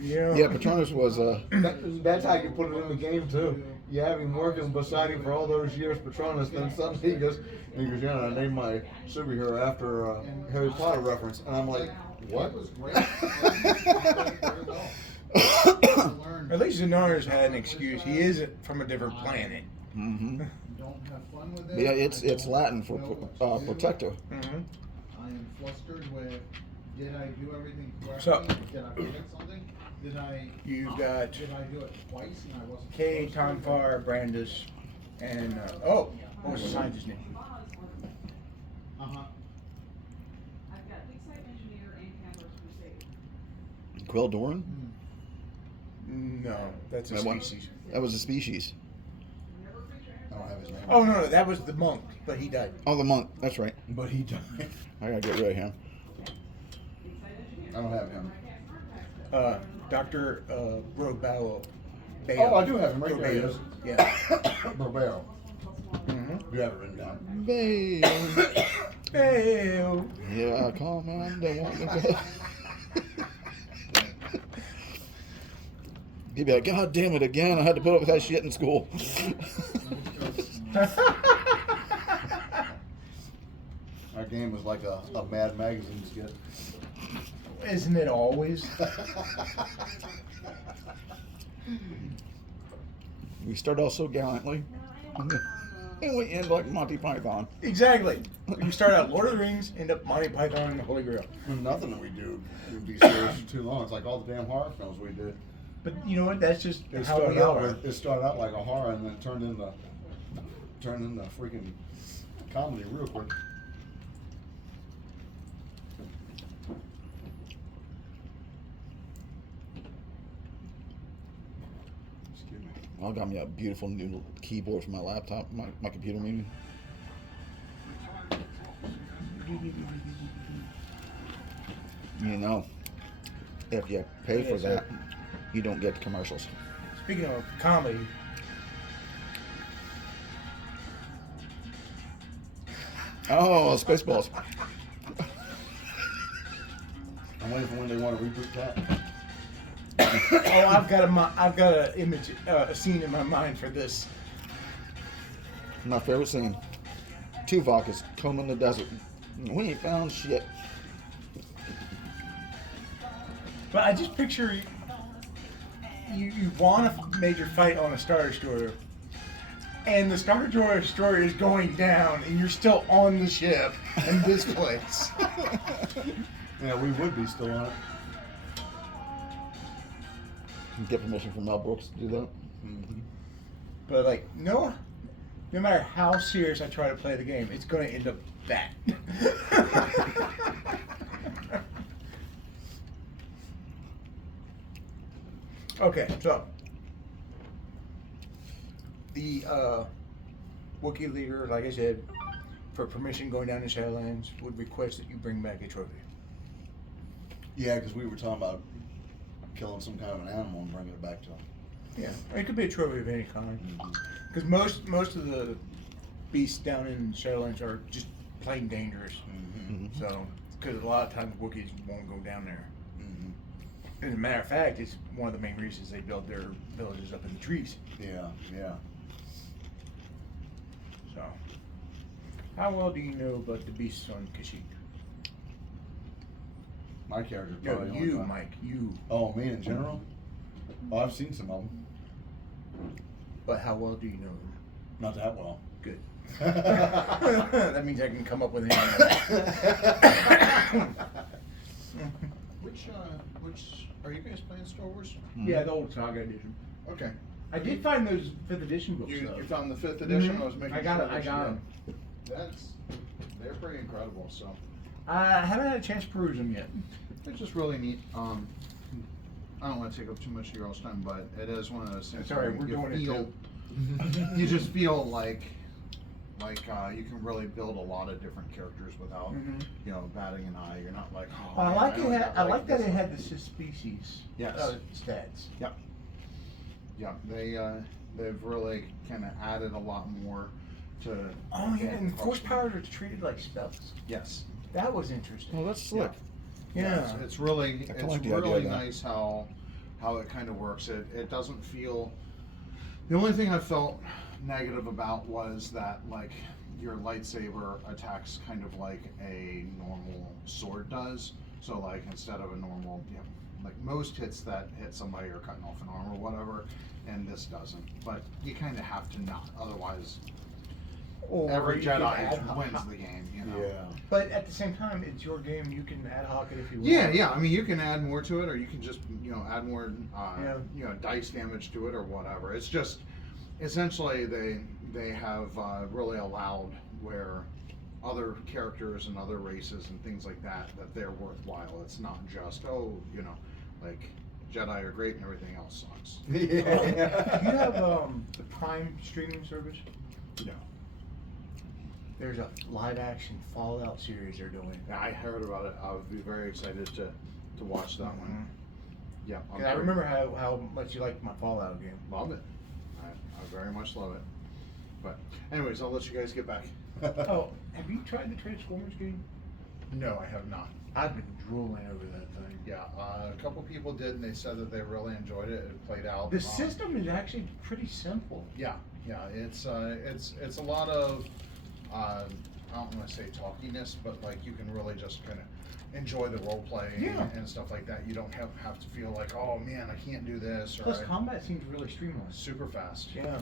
Yeah, Patronus was That's how you put it in the game too. You have him working beside him for all those years, Patronus. Then suddenly he goes, "Yeah, I named my superhero after a Harry Potter reference," and I'm like, "What?" At least Zanar's had an excuse. He is from a different planet. Mm-hmm. Yeah, it's Latin for protector. Mm-hmm. I am flustered with, did I do everything correctly? So, Did I forget something? Did I do it twice and I wasn't Kay, supposed to? Tonfar, Brandis, and what was the scientist's name? Uh-huh. Quill Doran? No, that's a That one? species. That was a species. I don't have his name. Oh no, that was the monk, but he died. Oh, the monk. That's right. But he died. I gotta get rid of him. I don't have him. Dr. Robao. Oh, I do have him right there. He is. Yeah. Barbaro. Mm-hmm. You have it written down. Bale. Bale. Yeah, come on. They want to go. He'd be like, God damn it again. I had to put up with that shit in school. Our game was like a Mad Magazine skit. Isn't it always? We start off so gallantly. And we end like Monty Python. Exactly. You start out Lord of the Rings, end up Monty Python and the Holy Grail. Nothing that we do would be serious for too long. It's like all the damn horror films we did. But you know what? That's just It how started we out are. it started out like a horror and then turned into freaking comedy real quick. Excuse me. I got me a beautiful new keyboard for my laptop, my computer meeting. You know, if you pay for that, you don't get commercials. Speaking of comedy, Oh, Spaceballs. I'm waiting for when they want to reboot that. I've got a image, a scene in my mind for this. My favorite scene. Tuvok is combing the desert. We ain't found shit. But I just picture you want a major fight on a Star Destroyer, and the Star Destroyer is going down, and you're still on the ship in this place. Yeah, we would be still on it. Get permission from Mel Brooks to do that. Mm-hmm. But like, no matter how serious I try to play the game, it's going to end up that. Okay, so the Wookiee leader, like I said, for permission going down the Shadowlands, would request that you bring back a trophy. Yeah, because we were talking about killing some kind of an animal and bringing it back to them. Yeah, it could be a trophy of any kind. Mm-hmm. Because most of the beasts down in Shadowlands are just plain dangerous. Mm-hmm. So, because a lot of times Wookiees won't go down there. Mm-hmm. As a matter of fact, it's one of the main reasons they build their villages up in the trees. Yeah, yeah. So, how well do you know about the beasts on Kashyyyk? My character No, probably. you, only- Mike, you. Oh, me in general? Oh, I've seen some of them. But how well do you know them? Not that well. Good. That means I can come up with anything. Which are you guys playing Star Wars? Yeah, the old Saga edition. Okay. I did find those 5th edition books. You though. found the 5th edition? Mhm. I was making I got sure it, I that you got did. 'em. They're pretty incredible, so. I haven't had a chance to peruse them yet. It's just really neat. I don't want to take up too much of your all's time, but it is one of those things. Sorry, where we're you doing it feel, you just feel like you can really build a lot of different characters without, batting an eye. You're not like, oh, I man, like only it. got, I like that this it had the species Yes. stats. Yep. Yeah, they've really kind of added a lot more to. Oh yeah, and force powers are treated like spells. Yes. That was interesting. Well, that's slick. Yeah. It's really I it's like the idea really of that. nice how it kind of works. It doesn't feel. The only thing I felt negative about was that like your lightsaber attacks kind of like a normal sword does. So like instead of a normal, like most hits that hit somebody are cutting off an arm or whatever, and this doesn't. But you kind of have to not, otherwise Or every you can Jedi ad wins hoc- the game. Yeah. But at the same time, it's your game. You can ad hoc it if you want. Yeah. I mean, you can add more to it, or you can just add more dice damage to it, or whatever. It's just essentially they have really allowed where other characters and other races and things like that they're worthwhile. It's not just like Jedi are great and everything else sucks. Do you have the Prime streaming service? No. There's a live action Fallout series they're doing. Yeah, I heard about it. I would be very excited to watch that one. Yeah, And I remember how much you liked my Fallout game. love it. I very much love it. But anyways, I'll let you guys get back. Oh, have you tried the Transformers game? No, I have not. I've been drooling over that thing. Yeah, a couple people did, and they said that they really enjoyed it. It played out. The system is actually pretty simple. Yeah, it's a lot of I don't want to say talkiness, but like you can really just kind of enjoy the role play and stuff like that. You don't have to feel like, oh man, I can't do this. Or Plus, combat seems really streamlined. super fast. Yeah.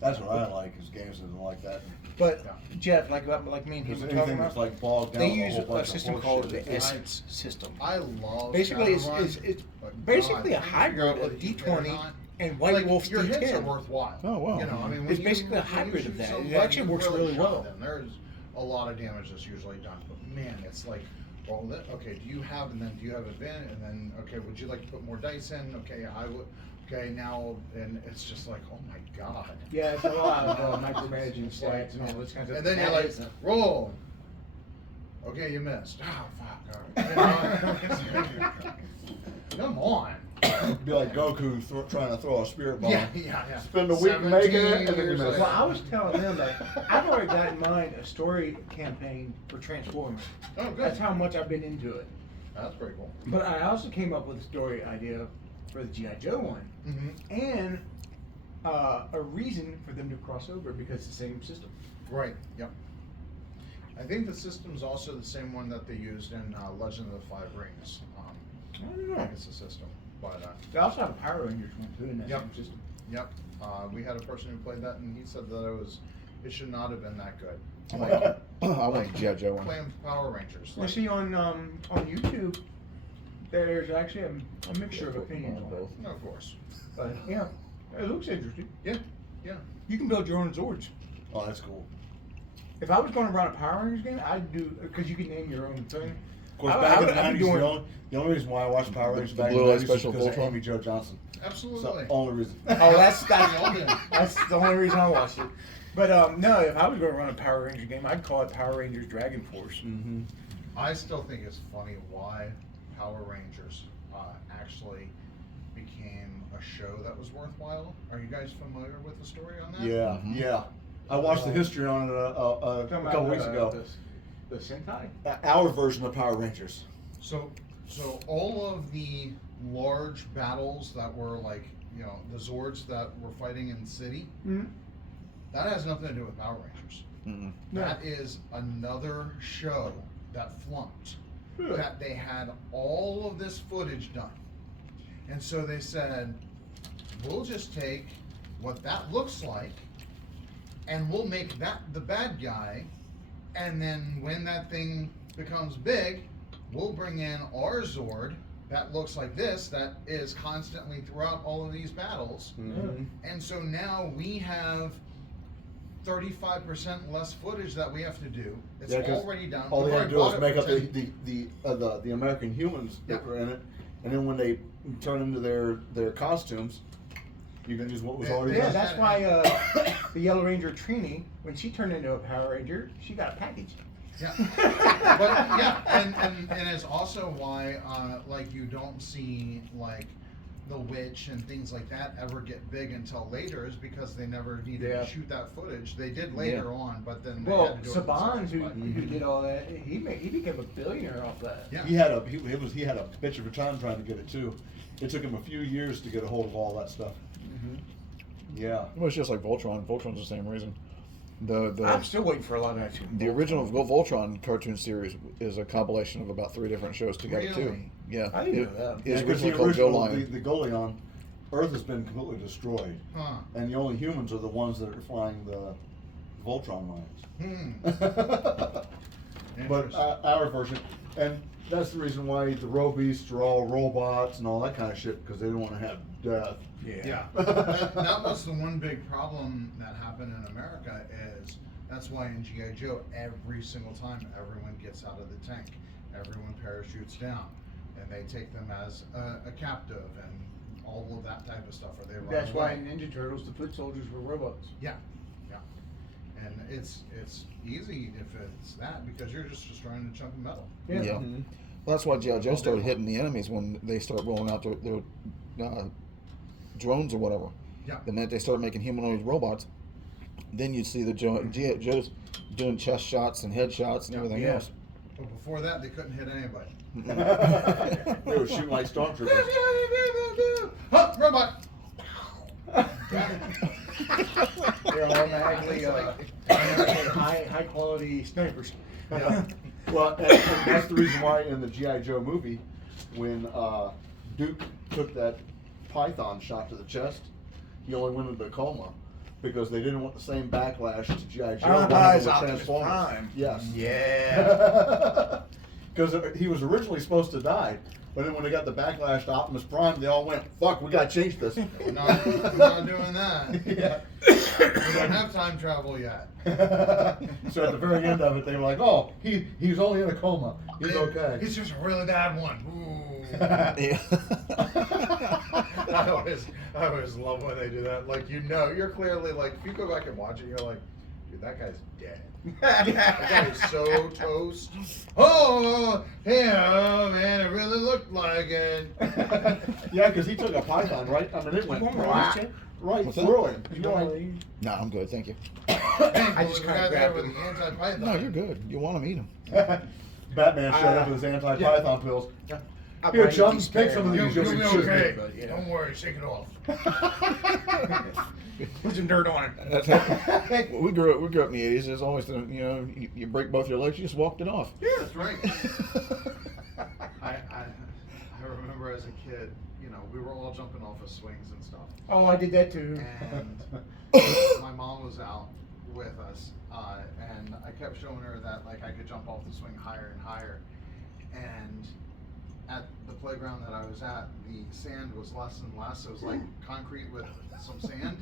That's what I like, is games that are like that. But Yeah. Jeff, like me and him Because were anything talking that's about, like bogged down they with a use whole a bunch of system called horseshit. the Essence system. I love Basically, Shadowrun, it's but basically God, a trying to figure out hybrid of whether you get it or D20 not. and White Like, Wolf's your hits are D10. worthwhile. Oh, wow. I mean, It's basically a hybrid of that. It actually works really well. There's a lot of damage that's usually done, but man, it's like, well, okay, do you have advantage, and then okay, would you like to put more dice in? Okay, I would. Okay, now, and it's just like, oh my god. Yeah, it's a lot of micromanaging stats and all this kind of stuff. And then you're like, roll. Okay, you missed. Oh fuck! All right. Come on. It'd be like Goku trying to throw a spirit bomb. Yeah. Spend a week making it, and then 17 you years miss. later. Well, I was telling them that I've already got in mind a story campaign for Transformers. Oh, good. That's how much I've been into it. That's pretty cool. But I also came up with a story idea for the G.I. Joe one. Mm-hmm. And a reason for them to cross over because it's the same system. Right. Yep. I think the system's also the same one that they used in Legend of the Five Rings. I don't I know. think it's the system, but They also have a Power Rangers one too in that Yep. same system. yep. We had a person who played that, and he said that it should not have been that good. I want the G.I. Joe one. Playing Power Rangers. You Like, see on YouTube, there's actually a mixture of opinions on it. no, of course. But yeah, it looks interesting. Yeah. You can build your own Zords. Oh, that's cool. If I was going to run a Power Rangers game, I'd do, because you can name your own thing. Of course, I back in would- the I'd be 90s, doing- the only reason why I watched Power Rangers back in the Blue Light 90s was Special because of Voltron? Amy Jo Johnson. Absolutely. So, only reason. Oh, that's the only reason I watched it. But no, if I was going to run a Power Ranger game, I'd call it Power Rangers Dragon Force. Mm-hmm. I still think it's funny why Power Rangers actually became a show that was worthwhile. Are you guys familiar with the story on that? Yeah, yeah. I watched the history on it a couple weeks ago. The Sentai? Our version of Power Rangers. So all of the large battles that were like, the Zords that were fighting in the city, Mm-hmm. that has nothing to do with Power Rangers. Mm-hmm. That is another show that flunked. Really? That they had all of this footage done. And so they said, we'll just take what that looks like and we'll make that the bad guy, and then when that thing becomes big, we'll bring in our Zord that looks like this, that is constantly throughout all of these battles. Mm-hmm. And so now we have 35% less footage that we have to do. It's Yeah, 'cause already done. All We've they had to already do bought was make it up for 10 the American humans that Yep. were in it, and then when they turn into their costumes, you can use what was Yeah, already Yeah, done. that's why the Yellow Ranger Trini, when she turned into a Power Ranger, she got a package. Yeah, but yeah, and it's also why like you don't see like the Witch and things like that ever get big until later is because they never needed Yeah. to shoot that footage. They did later on, but then they Well, had to do Saban, it who, themselves, who did all that, he became a billionaire off that. Yeah. He had a bitch of a time trying to get it too. It took him a few years to get a hold of all that stuff. Yeah. Well, it's just like Voltron. Voltron's the same reason. The I'm still waiting for a lot of action. the original Voltron cartoon series is a compilation of about 3 different shows together too. Really? Yeah, I didn't know that. It's because originally called Joe Lion. the Golion, Earth has been completely destroyed, Huh. and the only humans are the ones that are flying the Voltron lines. But Interesting. our version, and that's the reason why the Robeasts are all robots and all that kind of shit, because they don't want to have death. Yeah, that was the one big problem that happened in America is that's why in G.I. Joe every single time everyone gets out of the tank, everyone parachutes down, and they take them as a captive and all of that type of stuff, or they run That's why away. in Ninja Turtles the foot soldiers were robots. Yeah, and it's easy if it's that because you're just destroying a chunk of metal. Yeah. Mm-hmm. Well, that's why G.I. Joe started hitting the enemies when they start rolling out their drones or whatever. Yeah. The minute they start making humanoid robots, then you'd see the G.I. Joes doing chest shots and head shots and everything Yeah. else. But before that, they couldn't hit anybody. They were shooting like stormtroopers. Huh, robot. They're automatically high quality snipers. Yeah. Well, and that's the reason why in the G.I. Joe movie, when Duke took that python shot to the chest, he only went into a coma because they didn't want the same backlash to G.I. Joe when As they were Optimus Transformers. Prime. Yes. Yeah. Because he was originally supposed to die, but then when they got the backlash to Optimus Prime, they all went, "Fuck, we gotta change this." We're not doing that. Yeah. We don't have time travel yet. So at the very end of it, they were like, "Oh, he's only in a coma. He's okay." It's just a really bad one. Ooh. Yeah. I always love when they do that. Like, you're clearly like, if you go back and watch it, you're like, dude, that guy's dead. That guy is so toast. Oh, yeah, man, it really looked like it. Yeah, because he took a python, right? I mean, it went You want more right, ice, Chad? right What's that? through him. You You know, know, like, No, I'm good, thank you. I just The kinda guy there grabbed with him. the anti-python. No, you're good. You want to eat them. Batman showed up with his anti-python pills. I Here, might chums, be take some of spared. these. You'll You'll be be shooting okay. but, yeah. Don't worry, shake it off. Put some dirt on it. That's how, we grew up in the 80s. There's always the, you break both your legs, you just walked it off. Yeah, that's right. I remember as a kid, we were all jumping off of swings and stuff. Oh, I did that too. And my mom was out with us, and I kept showing her that like I could jump off the swing higher and higher. And at the playground that I was at, the sand was less and less. It was like concrete with some sand,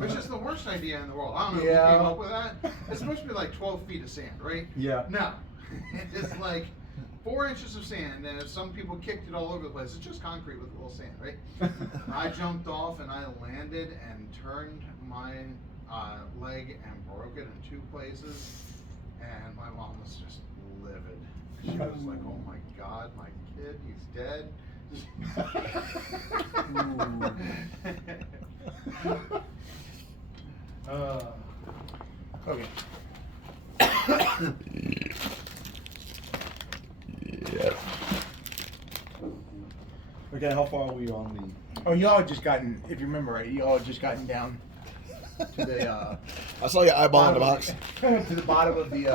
which is the worst idea in the world. I don't know who Yeah. came up with that. It's supposed to be like 12 feet of sand, right? Yeah. No, it's like 4 inches of sand, and if some people kicked it all over the place, it's just concrete with a little sand, right? I jumped off and I landed and turned my leg and broke it in 2 places, and my mom was just livid. She was like, "Oh my God, my kid, he's dead." Okay. Yeah. Okay, how far are we on the? Oh, y'all had just gotten, if you remember right, y'all had just gotten down to the I saw your eyeball in the box. to the bottom of the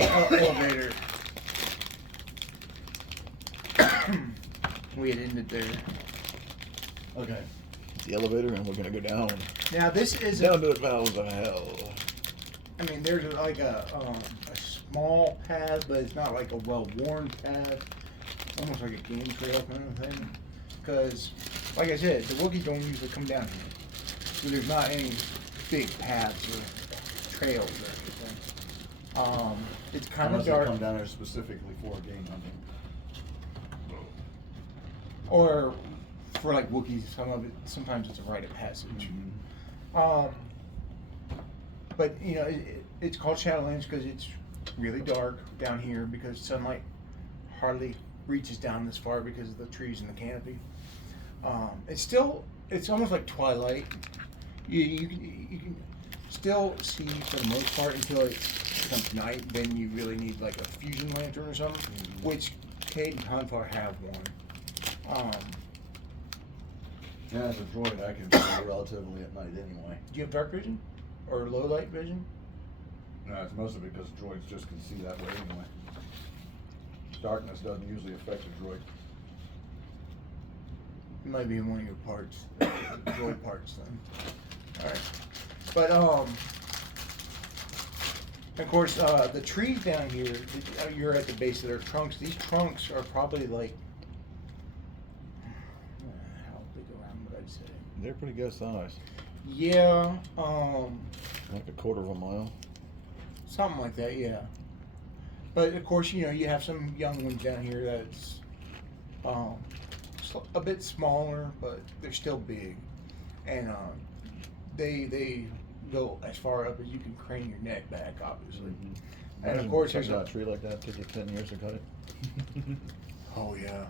elevator. We had ended there. Okay. The elevator, and we're gonna go down. Now this is, Down to the bowels of hell. I mean, there's like a small path, but it's not like a well-worn path. Almost like a game trail kind of thing. Because, like I said, the Wookiees don't usually come down here. So there's not any big paths or trails or anything. It's kind of Unless they dark. come down there specifically for game hunting. Or for like Wookiees, sometimes it's a rite of passage. But it's called Shadowlands because it's really dark down here because sunlight hardly reaches down this far because of the trees and the canopy. It's almost like Twilight. You can still see for the most part until it becomes night. Then you really need like a fusion lantern or something, which Cade and Confar have one. Yeah, as a droid, I can see relatively at night anyway. Do you have dark vision or low light vision? No, it's mostly because droids just can see that way anyway. Darkness doesn't usually affect a droid. It might be in one of your parts, droid parts then. All right, but of course the trees down here. You're at the base of their trunks. These trunks are probably like how big around would I say? They're pretty good size. Yeah, Like a quarter of a mile. something like that. Yeah, but of course you have some young ones down here that's a bit smaller, but they're still big, and they go as far up as you can crane your neck back, obviously. And of course, there's a tree like that. Took you 10 years to cut it. oh yeah,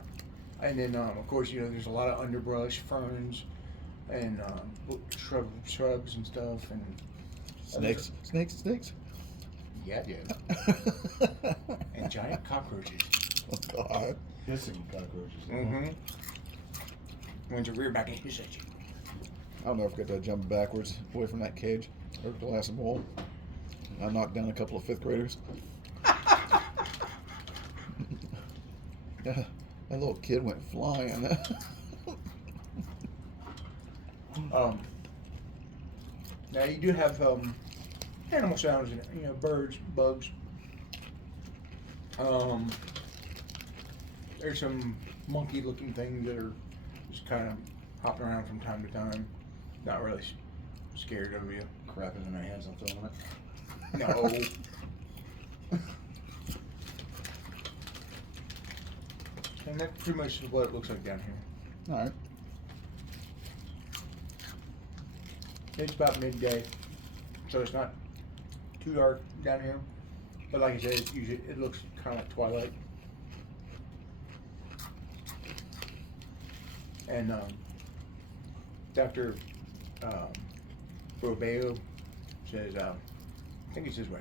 and then of course there's a lot of underbrush, ferns, and shrubs and stuff, and Snakes. yeah, dude, and giant cockroaches. Oh God. Hissing cockroaches. Mm-hmm. Ones that rear back and hiss at you. I'll never forget that jump backwards away from that cage or glass wall. I knocked down a couple of 5th graders. Yeah, that little kid went flying. Now you do have animal sounds, birds, bugs. There's some monkey-looking things that are just kind of hopping around from time to time. Not really scared of you. Crapping in their hands and throwing it. No. And that pretty much is what it looks like down here. All right. It's about midday, so it's not too dark down here. But like I said, it looks kind of like twilight. And Dr. Robeo says, I think it's this way.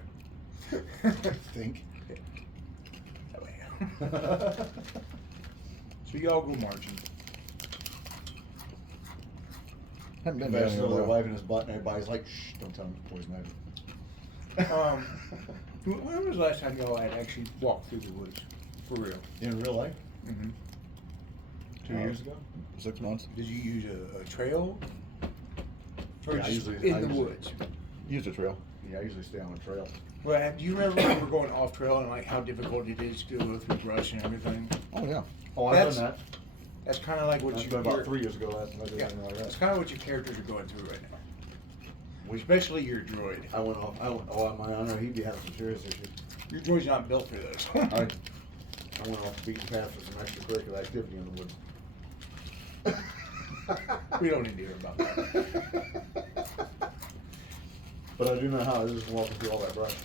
Think. That way. So you all go marching. Haven't been They're down here still there though. wiping his butt, and everybody's like, "Shh, don't tell him it's poison ivy." When was the last time y'all had actually walked through the woods? For real? In real life, Mm-hmm. 2 years ago. 6 months. Did you use a trail? Or Yeah, I just usually- in I the usually- woods? Use a trail. Yeah, I usually stay on a trail. Well, do you remember when we were going off trail and like how difficult it is to go through brush and everything? Oh yeah. Oh, I've That's- done that. That's kind of like what That's you been about your- 3 years ago. Last time I did Yeah, anything like that's that. kind of what your characters are going through right now. Especially your droid. I went off. Oh, my honor, he'd be having some serious issues. Your droid's not built for this. I went off the beaten path for some extracurricular activity in the woods. We don't need to hear about that. But I do know how it is walking through all that brush.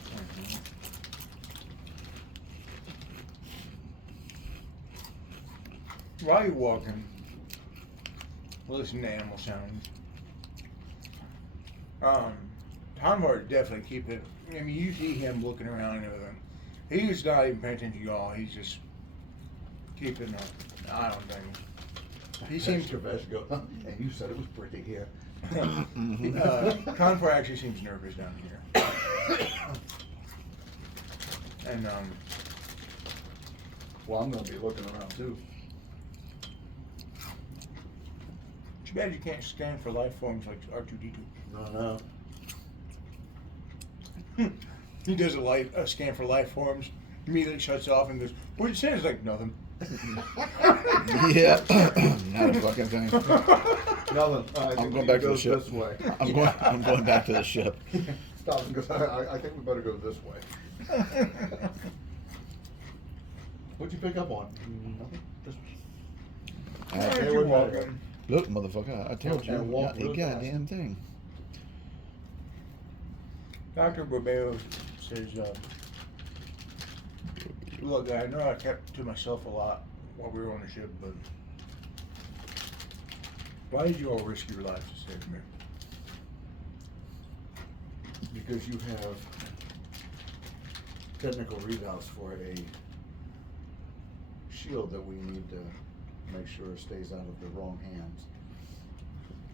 While you're walking, listen to animal sounds. Tonvar definitely keep it. I mean, you see him looking around and everything. He's not even paying attention to y'all. He's just keeping an eye on things. He seems to. Kavesh go, and you said it was pretty here. Tonvar actually seems nervous down here. And Well, I'm going to be looking around too. too bad you can't scan for life forms like R2D2. No. He does a scan for life forms, immediately shuts off and goes, "What you saying?" It's like nothing. Yeah. Not a fucking thing. Nothing. I'm going back to the ship. This way. I'm going back to the ship. Stop and goes, I think we better go this way. What'd you pick up on? Nothing. Just As Hey, you're we're walking, Look, motherfucker, I told you. And walk Not a real fast. goddamn thing. Dr. Barbeo says, "Look, I know I kept to myself a lot while we were on the ship, but why did you all risk your lives to save me? Because you have technical readouts for a shield that we need to make sure stays out of the wrong hands.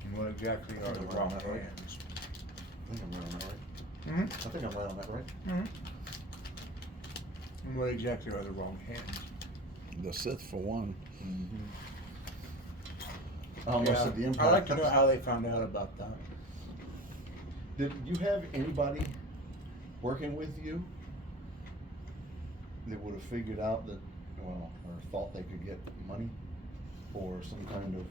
And what exactly are the wrong hands? I think I'm right on that, right? Mm-hmm. I think I'm right on that, right? Mm-hmm. And what exactly are the wrong hands? The Sith, for one. Mm-hmm. I almost said the Empire. I'd like to know how they found out about that. Did you have anybody working with you that would have figured out that, well, or thought they could get money or some kind of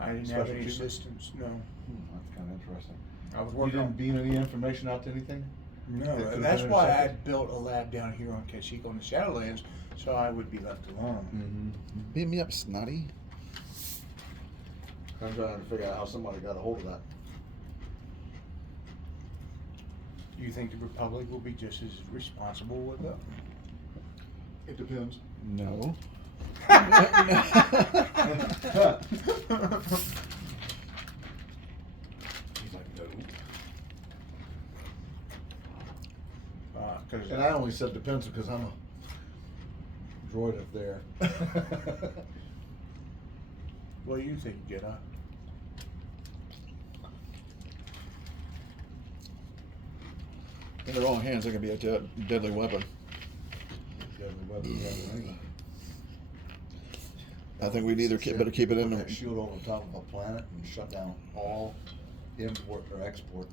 I didn't special have any treatment? assistance, no. That's kind of interesting. I was You working didn't on... beam any information out to anything? That No, could've that's been why I intercepted? built a lab down here on Kashyyyk on the Shadowlands, so I would be left alone. Mm-hmm. Beam me up, Snotty. I'm trying to figure out how somebody got a hold of that. Do you think the Republic will be just as responsible with that? It depends. No. He's like, no. Cause And I only said depends because I'm a droid up there. what do you think, Jedi? In the wrong hands, it can be a deadly weapon. Deadly weapon, deadly anyway. I think we'd either better keep it in Put the... that shield over the top of a planet and shut down all import or export.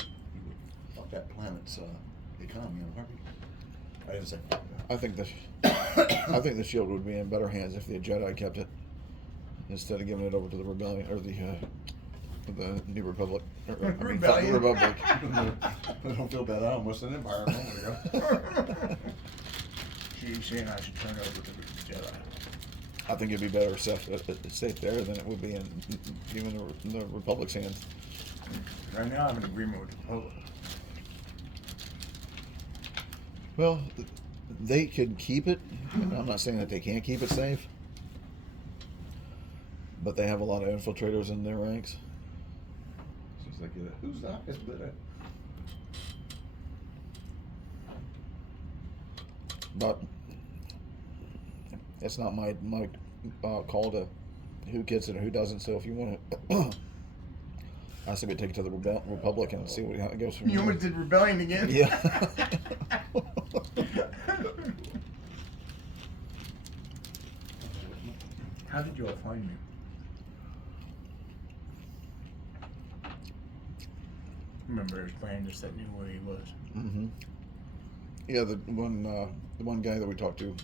You would fuck that planet's economy in a heartbeat. I didn't say. I think the shield would be in better hands if the Jedi kept it instead of giving it over to the rebellion or the New Republic. Or, I mean, fuck the Republic. I don't feel bad. I almost said Empire a moment ago. She's saying I should turn it over to the Jedi. I think it'd be better safe there than it would be in even the Republic's hands. Right now, I'm in agreement with the Republic. Well, they could keep it. I'm not saying that they can't keep it safe, but they have a lot of infiltrators in their ranks. She's like, who's that? It's better. But it's not my call to who gets it and who doesn't. So if you want to, I say we take it to the Republic and see how it goes from You there. almost did rebellion again? Yeah. How did you all find me? Remember, it was Brandis that knew where he was. Mm-hmm. Yeah, the one guy that we talked to.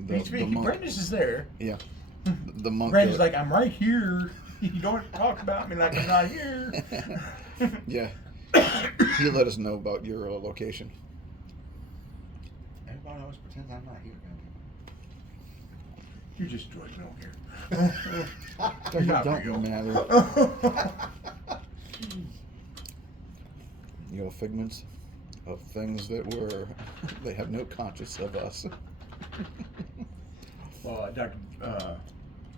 The monk. Brandis is there. Yeah. The monk. Brandis like, I'm right here. You don't talk about me like I'm not here. Yeah. He let us know about your location. Everybody always pretends I'm not here. You just joined me over here. It Not don't real. matter. You know, figments of things that they have no conscience of us. Well, Dr.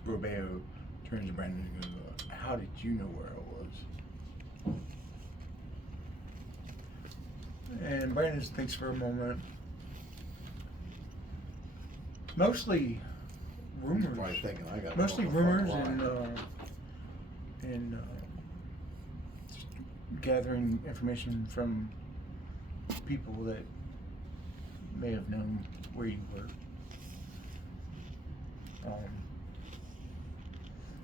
Robeo turns to Brandon and goes, how did you know where I was? And Brandon thinks for a moment. Mostly rumors. Probably thinking I got Mostly one on the rumors front and just gathering information from people that may have known where you were.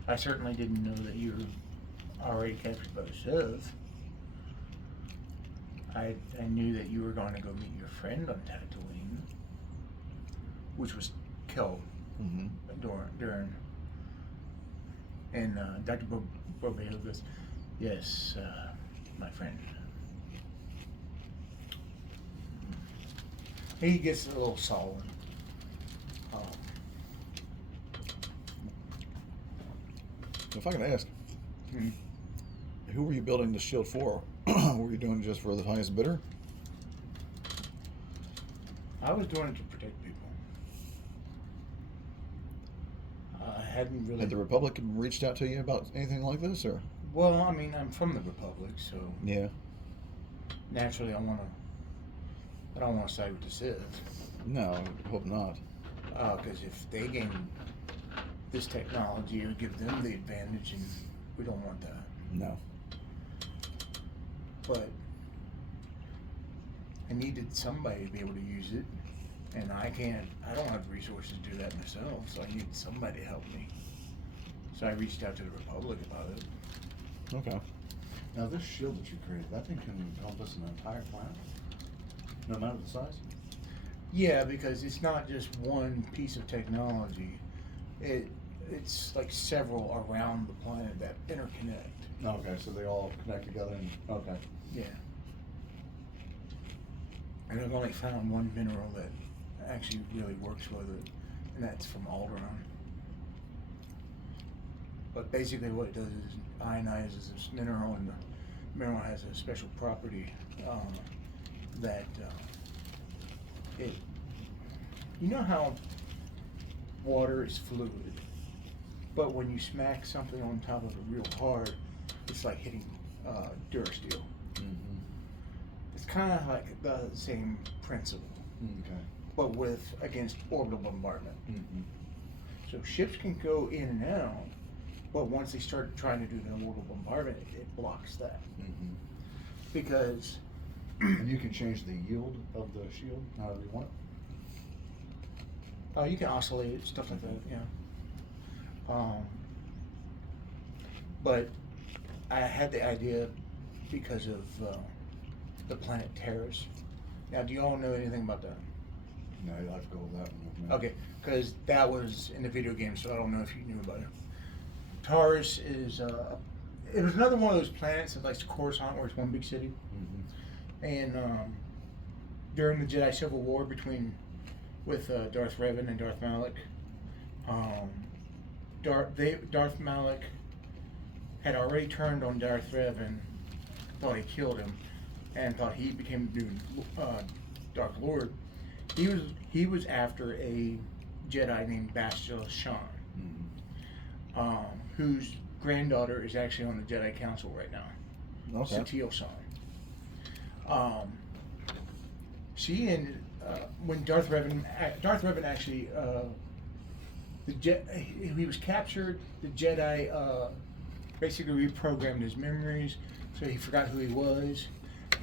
I certainly didn't know that you were already captured by the Sith. I knew that you were going to go meet your friend on Tatooine, which was killed Mm-hmm. during. And Dr. Bobeo goes, yes, my friend. He gets a little sullen. If I can ask, who were you building the shield for? Were you doing it just for the highest bidder? I was doing it to protect people. hadn't really. Had the Republic reached out to you about anything like this, or? Well, I mean, I'm from the Republic, so Yeah. naturally I don't want to side with the Sith. No, I hope not. Because if they gain this technology, it would give them the advantage, and we don't want that. No. But I needed somebody to be able to use it, and I don't have the resources to do that myself, so I needed somebody to help me. So I reached out to the Republic about it. Okay. Now this shield that you created, that thing can encompass an entire planet, no matter the size. Yeah, because it's not just one piece of technology. It's like several around the planet that interconnect. Okay, so they all connect together and, okay. Yeah. And I've only found one mineral that actually really works with it, and that's from Alderaan. But basically what it does is ionizes this mineral, and the mineral has a special property that it, you know how water is fluid, but when you smack something on top of it real hard, it's like hitting Durasteel. Mm-hmm. It's kind of like the same principle, Okay. but against orbital bombardment. Mm-hmm. So ships can go in and out, but once they start trying to do the orbital bombardment, it blocks that. Mm-hmm. Because And you can change the yield of the shield however you want it. you can oscillate it, stuff like that, yeah. But I had the idea because of the planet Terrace. Now, do you all know anything about that? No, you'll have to go with that one. Okay, because that was in the video game, so I don't know if you knew about it. Taurus is, it was another one of those planets that likes Coruscant, where it's one big city. Mm-hmm. And during the Jedi Civil War with Darth Revan and Darth Malak, Darth Malak had already turned on Darth Revan, thought he killed him, and thought he became the new Dark Lord. He was after a Jedi named Bastila Shan, whose granddaughter is actually on the Jedi Council right now. Okay. Satele Shan. She ended when Darth Revan actually he was captured. The Jedi basically reprogrammed his memories, so he forgot who he was,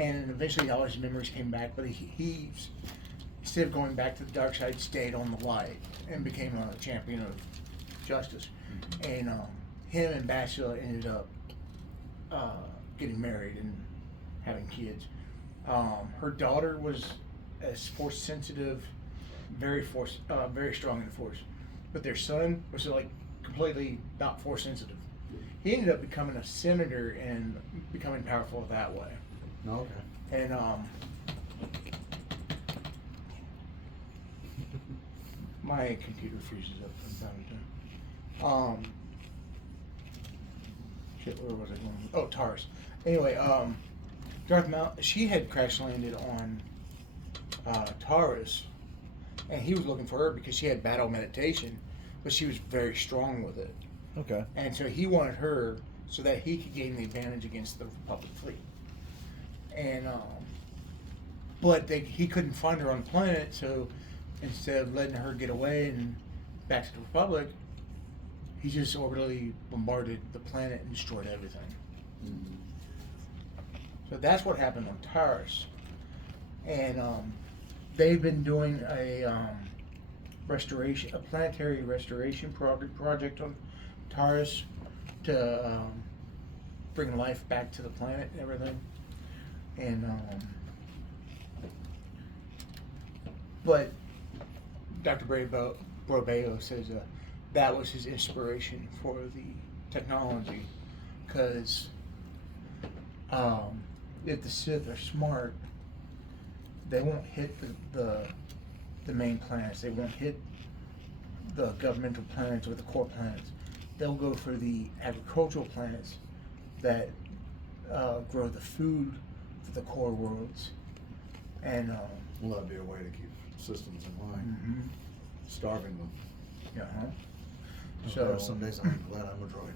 and eventually all his memories came back. But he instead of going back to the dark side, stayed on the light and became a champion of justice. And him and Bastila ended up getting married and having kids. Her daughter was as force sensitive, very strong in the force, but their son was like completely not force sensitive. He ended up becoming a senator and becoming powerful that way. Okay. And my computer freezes up from time to time. Shit, where was I going? Oh, Taurus. Anyway, she had crash landed on Taurus, and he was looking for her because she had battle meditation, but she was very strong with it. Okay. And so he wanted her so that he could gain the advantage against the Republic fleet. And but he couldn't find her on the planet, so instead of letting her get away and back to the Republic, he just orbitally bombarded the planet and destroyed everything. Mm-hmm. So that's what happened on Taurus. And they've been doing a planetary restoration project on Taurus to bring life back to the planet and everything. And but Dr. Brobeo says that was his inspiration for the technology, because if the Sith are smart, they won't hit the main planets. They won't hit the governmental planets or the core planets. They'll go for the agricultural planets that grow the food for the core worlds. And Well, that'd be a way to keep systems in line. mhm. Starving them. Uh-huh. So some days I'm glad I'm a droid.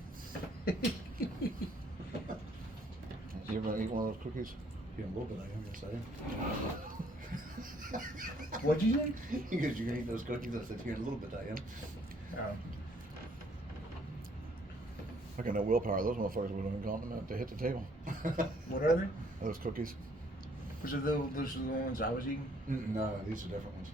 You ever eat one of those cookies? Yeah, a little bit I am, yes I am. What'd you say? Because you're gonna eat those cookies, I said, here in a little bit I am. I got no willpower. Those motherfuckers would have gone them to hit the table. What are they? Those cookies. Those are the ones I was eating? No, these are different ones.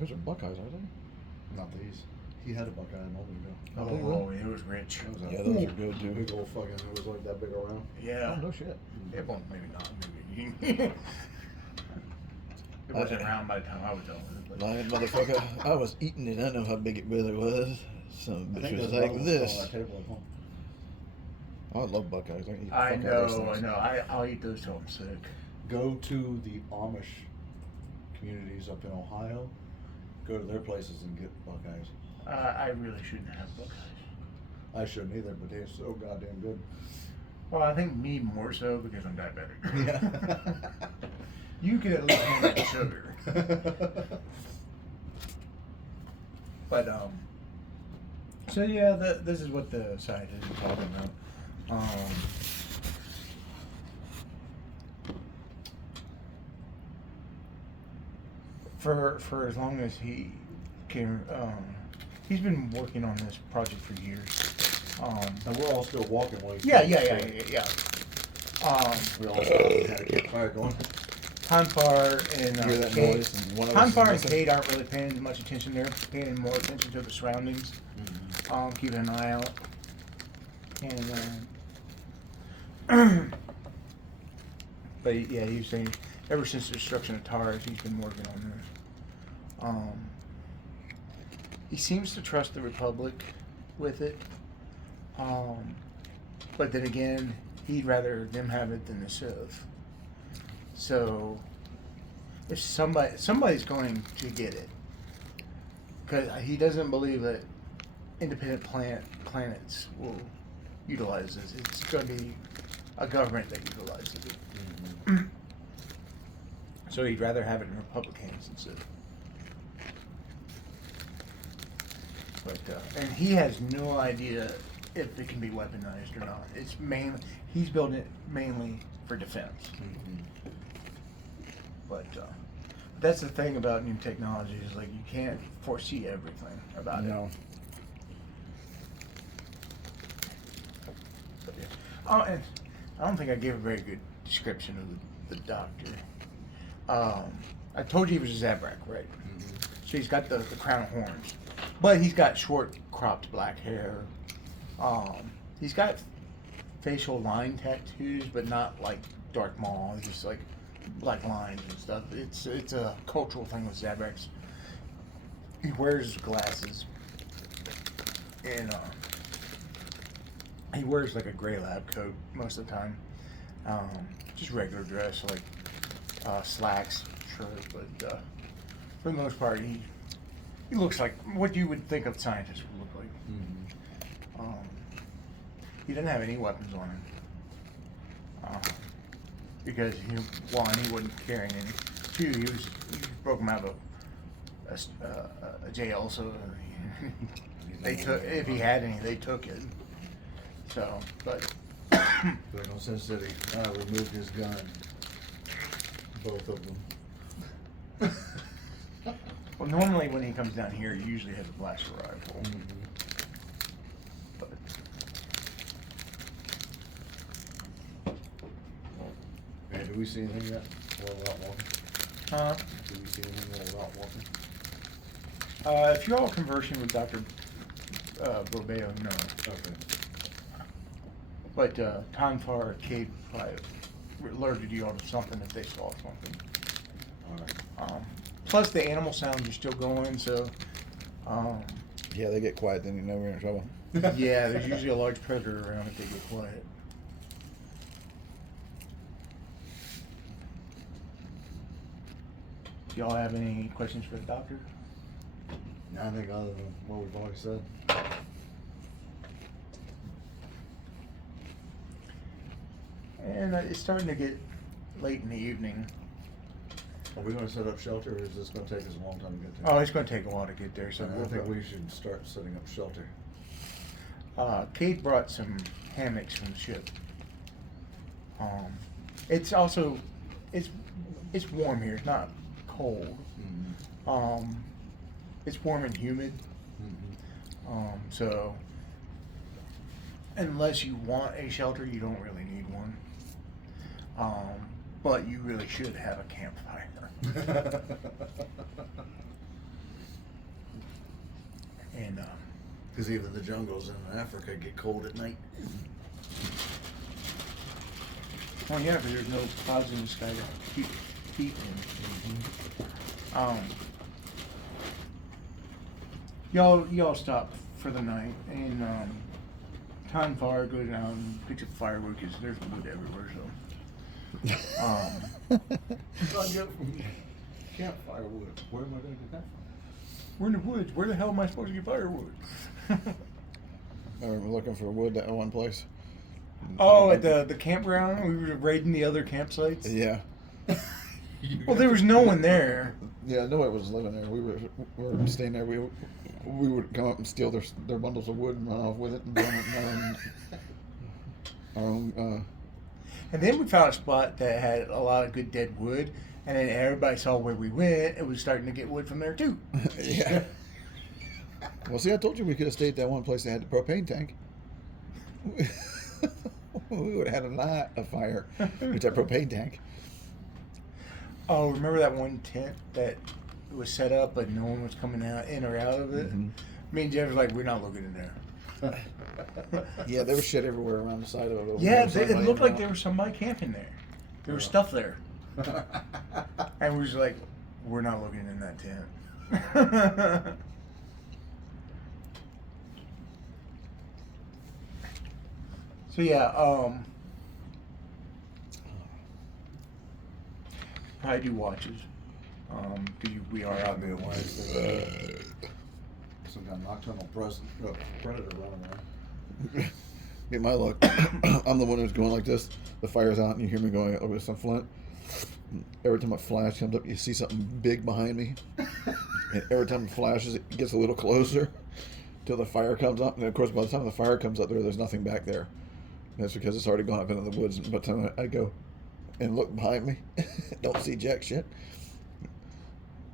Those are Buckeyes, aren't they? Not these. He had a Buckeye a moment ago. Oh, it was rich. That was Yeah, those are good too. big old fucking, it was like that big around. Yeah. Oh, no shit. It won't, maybe not. Maybe. It wasn't around by the time I was done with it. But Lying motherfucker. I was eating it. I know how big it really was. Some I bitch think was there's like another one this. still on our table at home. I love Buckeyes. I can eat the I fuck out of those know. things. I'll eat those till I'm sick. Go to the Amish communities up in Ohio. Go to their places and get Buckeyes. I really shouldn't have Buckeyes. I shouldn't either, but they're so goddamn good. Well, I think me more so because I'm diabetic. Yeah. You can at least handle the sugar. But so yeah, this is what the scientists are talking about. For as long as he can, he's been working on this project for years. And we're all still walking while he's Yeah. talking, so we all still had a campfire going. Hanfar and Hear that Kate, noise and one of us is Hanfar and missing? Kate aren't really paying much attention. They're paying more attention to the surroundings. Keeping an eye out. And but yeah, he was saying ever since the destruction of Taurus, he's been working on this. He seems to trust the Republic with it. But then again, he'd rather them have it than the Sith. So, if somebody's going to get it, because he doesn't believe that independent planets will utilize this. It's going to be a government that utilizes it. So he'd rather have it in Republic hands than Sith. But and he has no idea if it can be weaponized or not. It's he's building it mainly for defense. But that's the thing about new technology is like you can't foresee everything about it. No. But, yeah. Oh, and I don't think I gave a very good description of the doctor. I told you he was a Zabrak, right? So he's got the crown of horns, but he's got short cropped black hair. He's got facial line tattoos, but not like Darth Maul. It's just like black lines and stuff. It's a cultural thing with Zabraks. He wears glasses, and he wears like a gray lab coat most of the time. Just regular dress, like slacks, shirt, but for the most part, he looks like what you would think a scientist would look like. He didn't have any weapons on him because he wasn't carrying any. Two, he broke him out of a jail, so they took if he had any, they took it. So, but. But no sense that he removed his gun. Both of them. Well, normally when he comes down here, he usually has a blaster rifle. But Hey, do we see anything yet? While we're out walking? Do we see anything while we're out walking? if you're all conversing with Dr. Borbeo, no. Okay. But Tonfar Cade probably alerted you all to something if they saw something. Alright. Plus the animal sounds are still going, so Yeah, they get quiet, then you know we're in trouble. yeah, there's usually a large predator around if they get quiet. Do y'all have any questions for the doctor? I think other than what we've already said. And it's starting to get late in the evening. Are we gonna set up shelter, or is this gonna take us a long time to get there? Oh, it's going to take a while to get there, so I think we should start setting up shelter. Kate brought some hammocks from the ship. It's also it's warm here. It's not cold. It's warm and humid. So unless you want a shelter, you don't really need one. But you really should have a campfire. And Because even the jungles in Africa get cold at night. well, yeah, because there's no clouds in the sky to keep heat in. Y'all stop for the night, and Time Fire goes down and picks up firewood because there's wood everywhere. So, Campfire wood. Where am I going to get that from? we're in the woods. Where the hell am I supposed to get firewood? I remember looking for wood at one place. Oh, at the campground, we were raiding the other campsites. Yeah. Well, there was no one there. Yeah, nobody was living there. We were staying there. We would come up and steal their bundles of wood and run off with it and burn it in our own. And then we found a spot that had a lot of good dead wood, and then everybody saw where we went. It was starting to get wood from there too. Yeah. Well, see, I told you we could have stayed at that one place that had the propane tank. We would have had a lot of fire with that propane tank. Oh, remember that one tent that was set up, but no one was coming out in or out of it? Mhm. Me and Jeff was like, we're not looking in there. Yeah, there was shit everywhere around the side of it. Yeah, it looked like there was somebody camping there. There was stuff there. And we was like, we're not looking in that tent. So yeah, probably do watches. Because we are out there. Some kind of nocturnal predator running around. Get my luck. I'm the one who's going like this. The fire's out, and you hear me going over some flint. Every time a flash comes up, you see something big behind me. And every time it flashes, it gets a little closer till the fire comes up. And of course, by the time the fire comes up there's nothing back there. And that's because it's already gone up into the woods. And by the time I go and look behind me, don't see jack shit.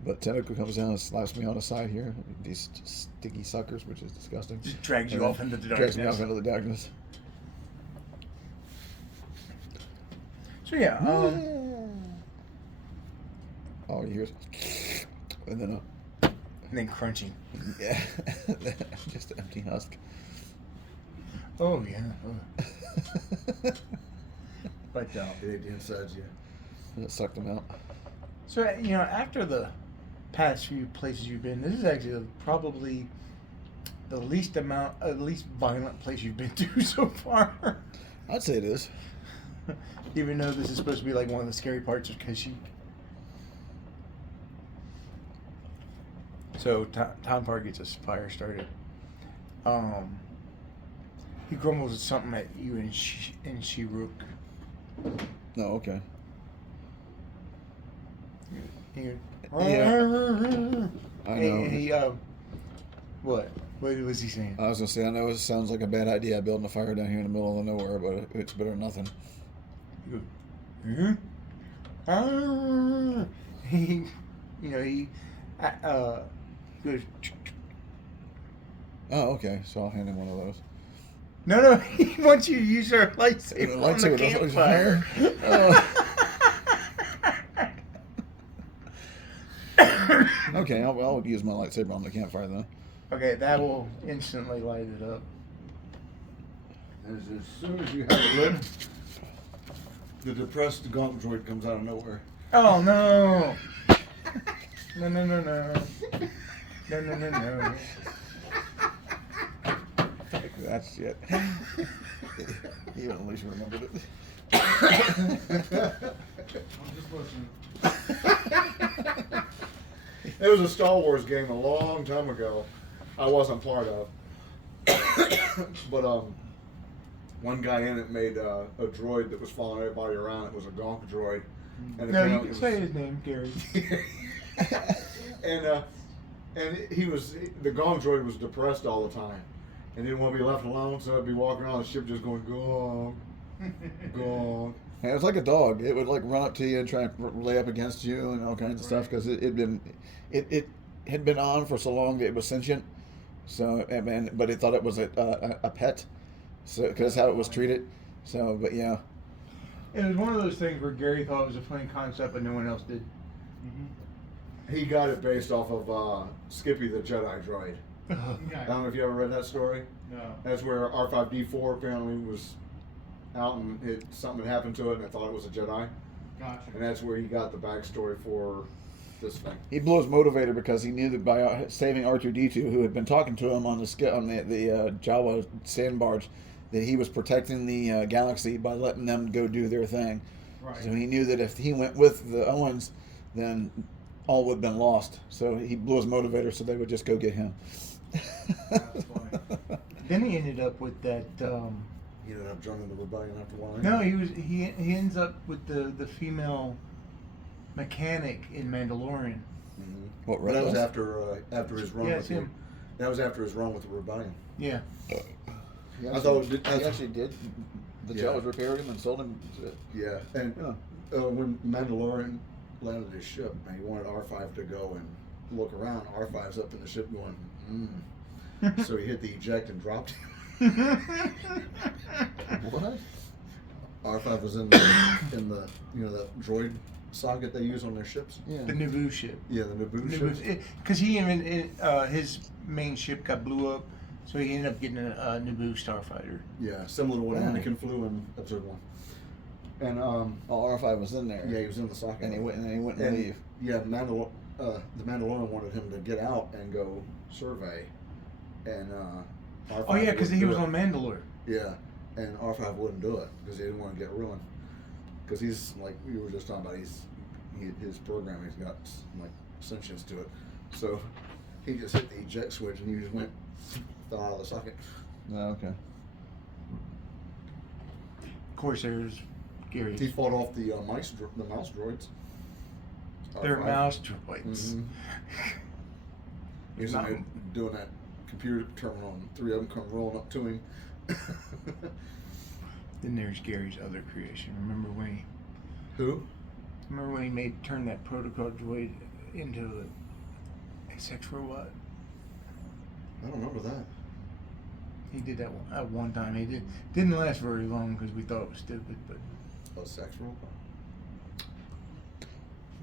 But tentacle comes down and slaps me on the side here. These sticky suckers, which is disgusting. Just drags you off into the Drags darkness. me off into the darkness. So yeah, All you hear is, and then and then crunching. yeah, just an empty husk. Oh yeah. But It ate the insides, yeah. And it sucked them out. so after the past few places you've been, this is actually probably the least violent place you've been to so far. I'd say it is. Even though this is supposed to be like one of the scary parts of Kashyyyk. So Tom Park gets his fire started. He grumbles something at you and Shiruk. No, okay. He, Yeah. I know. And he what? What was he saying? I was gonna say, I know it sounds like a bad idea building a fire down here in the middle of nowhere, but it's better than nothing. He goes, he goes, Oh, okay. So I'll hand him one of those. no, he wants you to use your lightsaber on the Lightsaber, campfire. Okay, I'll use my lightsaber on the campfire then. Okay, that will instantly light it up. As soon as you have it lit, the depressed gaunt droid comes out of nowhere. Oh no! No! No! That shit. You at least remembered it. I'm just listening. There was a Star Wars game a long time ago I wasn't part of. But one guy in it made a droid that was following everybody around. It was a gonk droid. And No, you apparently can say his name, Gary. and he was, the gonk droid was depressed all the time. and didn't want to be left alone, so I'd be walking around the ship just going, go on, go on. And it was like a dog. It would like run up to you and try and lay up against you and all kinds of stuff because it had been on for so long that it was sentient. So but it thought it was a pet, so because that's how it was treated. So, but yeah, It was one of those things where Gary thought it was a funny concept, but no one else did. He got it based off of Skippy the Jedi droid. I don't know if you ever read that story. No. That's where R5D4 apparently was out and something had happened to it and I thought it was a Jedi. Gotcha. And that's where he got the backstory for this thing. he blew his motivator because he knew that by saving R2D2, who had been talking to him on the Jawa sand barge, that he was protecting the galaxy by letting them go do their thing. Right. So he knew that if he went with the Owens, then all would have been lost. So he blew his motivator so they would just go get him. That's funny. Then he ended up with that. He ended up joining the rebellion after a while. No, he ends up with the female mechanic in Mandalorian. Mm-hmm. What, But that was Rebels? after his run Yeah, with it's the, him. that was after his run with the rebellion. Yeah. He I thought actually, that's- he actually did. The Yeah. Jawas repaired him and sold him. Yeah, and when Mandalorian landed his ship and he wanted R5 to go and look around, R5's up in the ship going, So he hit the eject and dropped him. What? R5 was in the that droid socket they use on their ships. Yeah. The Naboo ship. Yeah, the Naboo ships. Because his main ship got blew up, so he ended up getting a Naboo starfighter. Yeah, similar to what Yeah. Anakin flew in Episode 1. And R5 was in there. yeah, he was in the socket. And he wouldn't And leave. yeah, the Mandalorian wanted him to get out and go survey, and R5 Oh yeah, because wouldn't he do was it. on Mandalore. Yeah, and R5 wouldn't do it because he didn't want to get ruined. Because he's like we were just talking about, his programming's got like sentience to it. So he just hit the eject switch and he just went fell out of the socket. Oh, okay. Of course, there's Gary. He fought off the mouse droids. They're R5. mouse droids. Mhm. He was in Not- there doing that computer terminal, and three of them come rolling up to him. Then there's Gary's other creation. Remember Who? when he turned that protocol droid into a sex robot? I don't remember that. He did that at one time. He didn't last very long because we thought it was stupid, but A sex robot.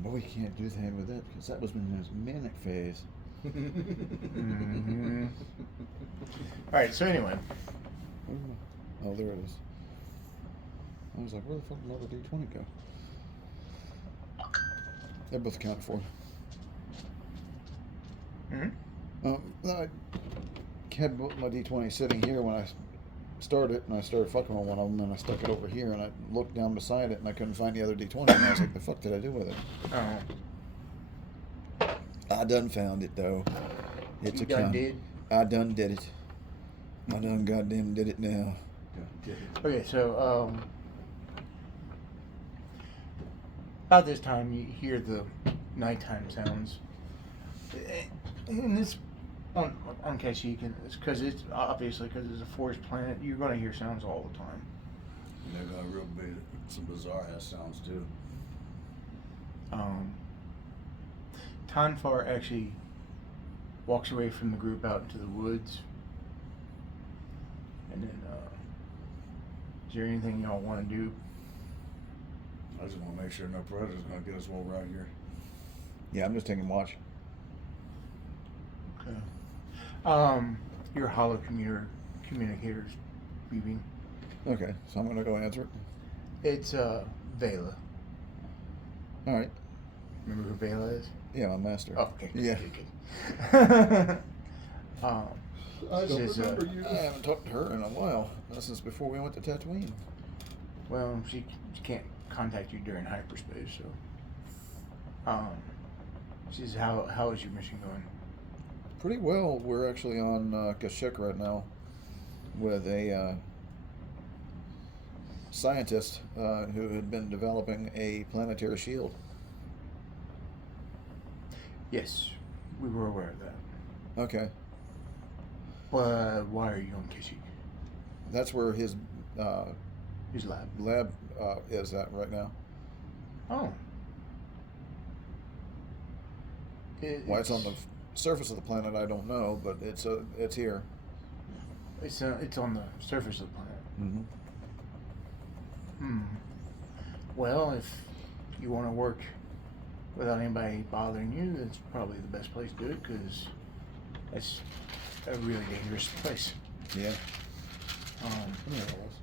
But we can't do anything with that because that was in his manic phase. Mhm. All right. So anyway, Oh, there it is. I was like, where the fuck did all the D20 go? They're both accounted for. I had my D20 sitting here when I started, and I started fucking with one of them, and I stuck it over here, and I looked down beside it, and I couldn't find the other D20, and I was like, the fuck did I do with it? oh, I done found it, though. It's you a done count. did. I done did it. I done goddamn did it now. Okay, so about this time you hear the nighttime sounds, and it's on Kashyyyk, because it's obviously because it's a forest planet. You're going to hear sounds all the time. And they're gonna real big, some bizarre ass sounds too. Tanfar actually walks away from the group out into the woods, and then is there anything y'all want to do? I just want to make sure no predator's gonna get us while we're out here. Yeah, I'm just taking watch. Okay. Your hollow communicator's beeping. Okay, so I'm gonna go answer it. It's Vela. All right. Remember who Vela is? Yeah, my master. Oh, okay. Yeah. Good. I don't Says, remember you. I haven't talked to her in a while. Since before we went to Tatooine. Well, she can't contact you during hyperspace, so. She says, how is your mission going? Pretty well. We're actually on Kashyyyk right now with a scientist who had been developing a planetary shield. Yes, we were aware of that. Okay. Why are you on Kissy? That's where his Lab. is at right now. Oh. Why it's on the surface of the planet, I don't know, but it's here. It's on the surface of the planet. Mm-hmm. Well, if you want to work without anybody bothering you, that's probably the best place to do it, because it's a really dangerous place. Yeah. Yeah, it was.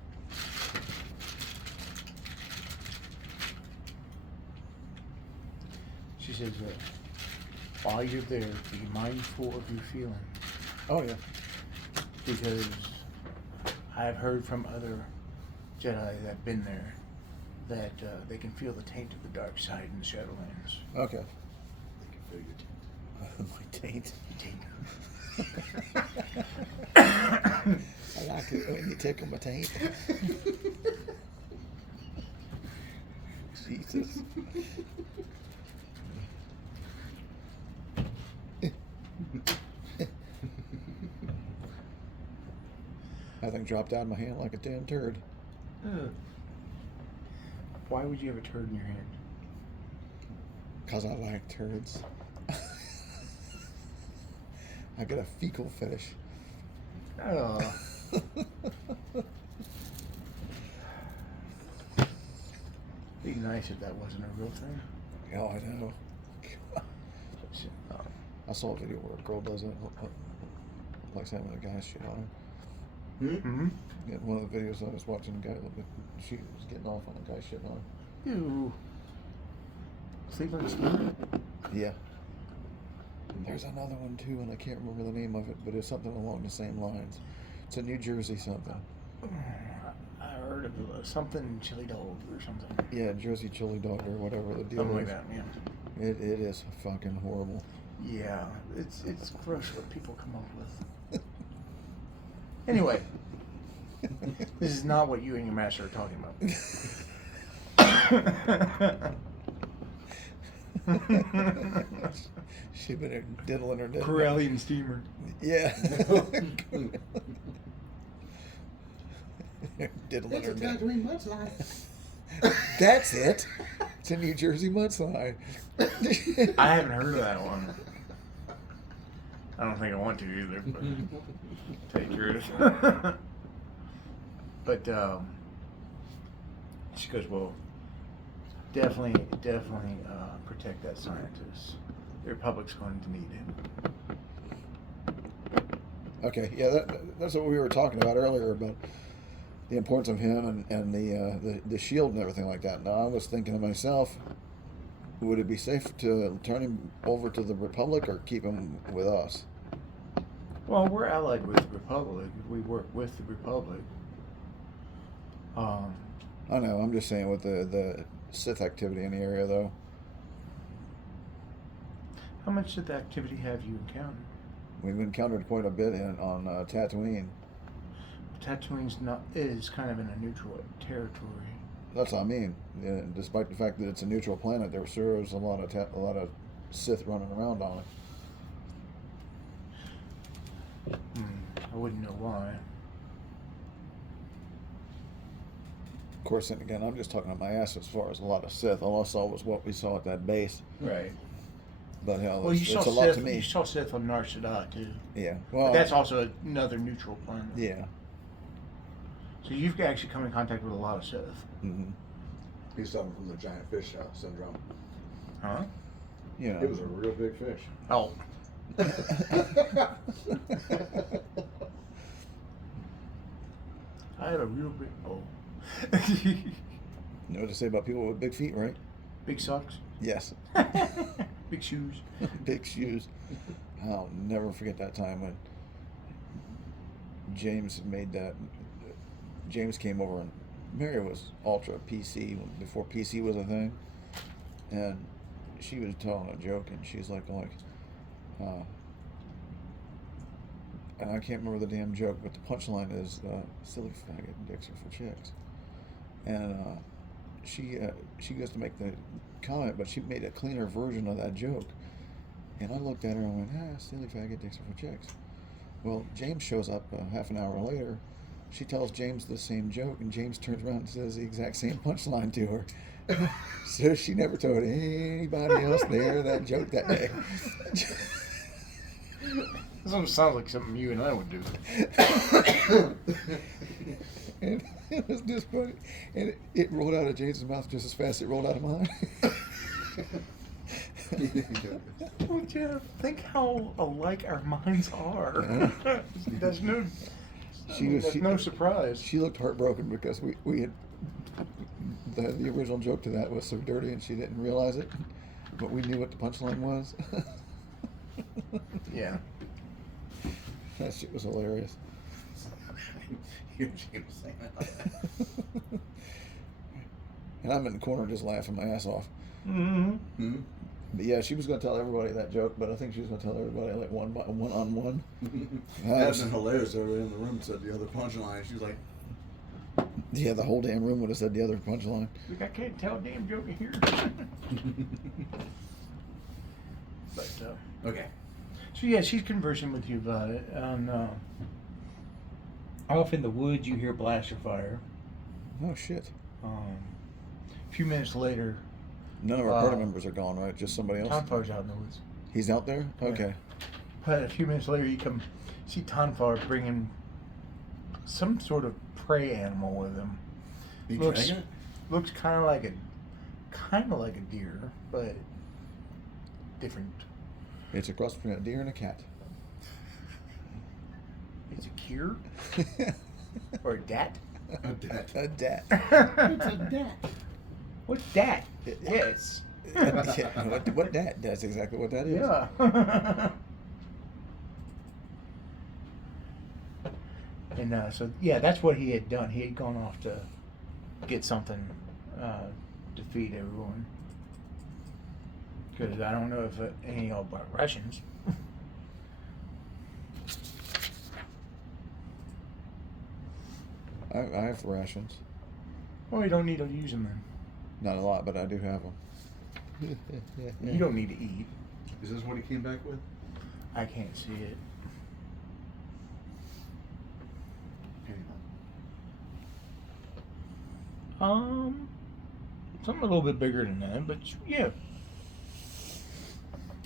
She says that while you're there, be mindful of your feelings, Oh yeah. because I've heard from other Jedi that have been there that they can feel the taint of the dark side in the Shadowlands. Okay. They can feel your My taint. Taint. I like it when you tickle my taint. Jesus. That thing dropped out of my hand like a damn turd. Why would you have a turd in your hand? 'Cause I like turds. I got a fecal fetish. Oh. Be nice if that wasn't a real thing. Oh, I know. I saw a video where a girl does it, like having a guy shit on her. Mm-hmm. Yeah, one of the videos I was watching, a guy, she was getting off on a guy shitting on her. Ew. Cleveland Steamer? Yeah. There's another one too, and I can't remember the name of it, but it's something along the same lines. It's a New Jersey something. I heard of something chili dog or something. Yeah, Jersey chili dog or whatever the deal Something is. like that, yeah. It is fucking horrible. Yeah, it's gross what people come up with. Anyway, this is not what you and your master are talking about. She been diddling her. Corellian steamer. Yeah. Diddling her. Tatooine mudslide. That's it. It's a New Jersey mudslide. I haven't heard of that one. I don't think I want to either, but take yours. But she goes, well, definitely protect that scientist. The Republic's going to need him. Okay, yeah, that's what we were talking about earlier, about the importance of him and the shield and everything like that. Now, I was thinking to myself, would it be safe to turn him over to the Republic or keep him with us? Well, we're allied with the Republic. We work with the Republic. I know, I'm just saying with the Sith activity in the area, though. How much Sith activity have you encountered? We've encountered quite a bit on Tatooine. Is kind of in a neutral territory. That's what I mean. Yeah, despite the fact that it's a neutral planet, there sure is a lot of Sith running around on it. I wouldn't know why. Of course, and again, I'm just talking on my ass as far as a lot of Sith. All I saw was what we saw at that base. Right. But hell, Well, it's a lot to me. You saw Sith on Nar Shaddaa too. Yeah. Well, But that's also another neutral planet. Yeah. So you've actually come in contact with a lot of Sith. Mm-hmm. He's suffering from the giant fish syndrome. Huh? You know. It was a real big fish. Oh. I had a real big. Oh. You know what to say about people with big feet, right? Big socks. Yes. Big shoes. Big shoes. I'll never forget that time when James made that. James came over and Mary was ultra PC before PC was a thing, and she was telling a joke and she's like, and I can't remember the damn joke, but the punchline is silly faggot dicks are for chicks, and she goes to make the comment, but she made a cleaner version of that joke, and I looked at her and went, silly faggot dicks are for chicks. Well, James shows up half an hour later. She tells James the same joke, and James turns around and says the exact same punchline to her. So she never told anybody else there that joke that day. This one sounds like something you and I would do. And it was just funny. And it rolled out of James's mouth just as fast as it rolled out of mine. Well, Jeff, think how alike our minds are. There's no, no surprise. She looked heartbroken because we had the original joke to that was so dirty and she didn't realize it, but we knew what the punchline was. Yeah. That shit was hilarious. You James saying that. And I'm in the corner just laughing my ass off. Mm-hmm. But yeah, she was going to tell everybody that joke, but I think she was going to tell everybody like one on one. That's been hilarious. Everybody in the room said the other punchline. She was like, Yeah, the whole damn room would have said the other punchline. Look, I can't tell a damn joke in here. But, okay. so yeah, she's conversing with you about it. Off in the woods, you hear blaster fire. Oh shit! A few minutes later, None of our party members are gone, right? Just somebody else. Tonfar's out in the woods. He's out there. Yeah. Okay. But a few minutes later, you come see Tonfar bringing some sort of prey animal with him. You Looks dragging it? looks kind of like a deer, but different. It's a cross between a deer and a cat. It's a cure or a dat. A dat. A dat. It's a dat. What's dat? Yes. Yeah, what dat? That's exactly what that is. Yeah. And so yeah, that's what he had done. He had gone off to get something to feed everyone. Because I don't know if any of y'all bought rations. I have rations. Well, you don't need to use them then. Not a lot, but I do have them. You don't need to eat. Is this what he came back with? I can't see it. Something a little bit bigger than that, but yeah.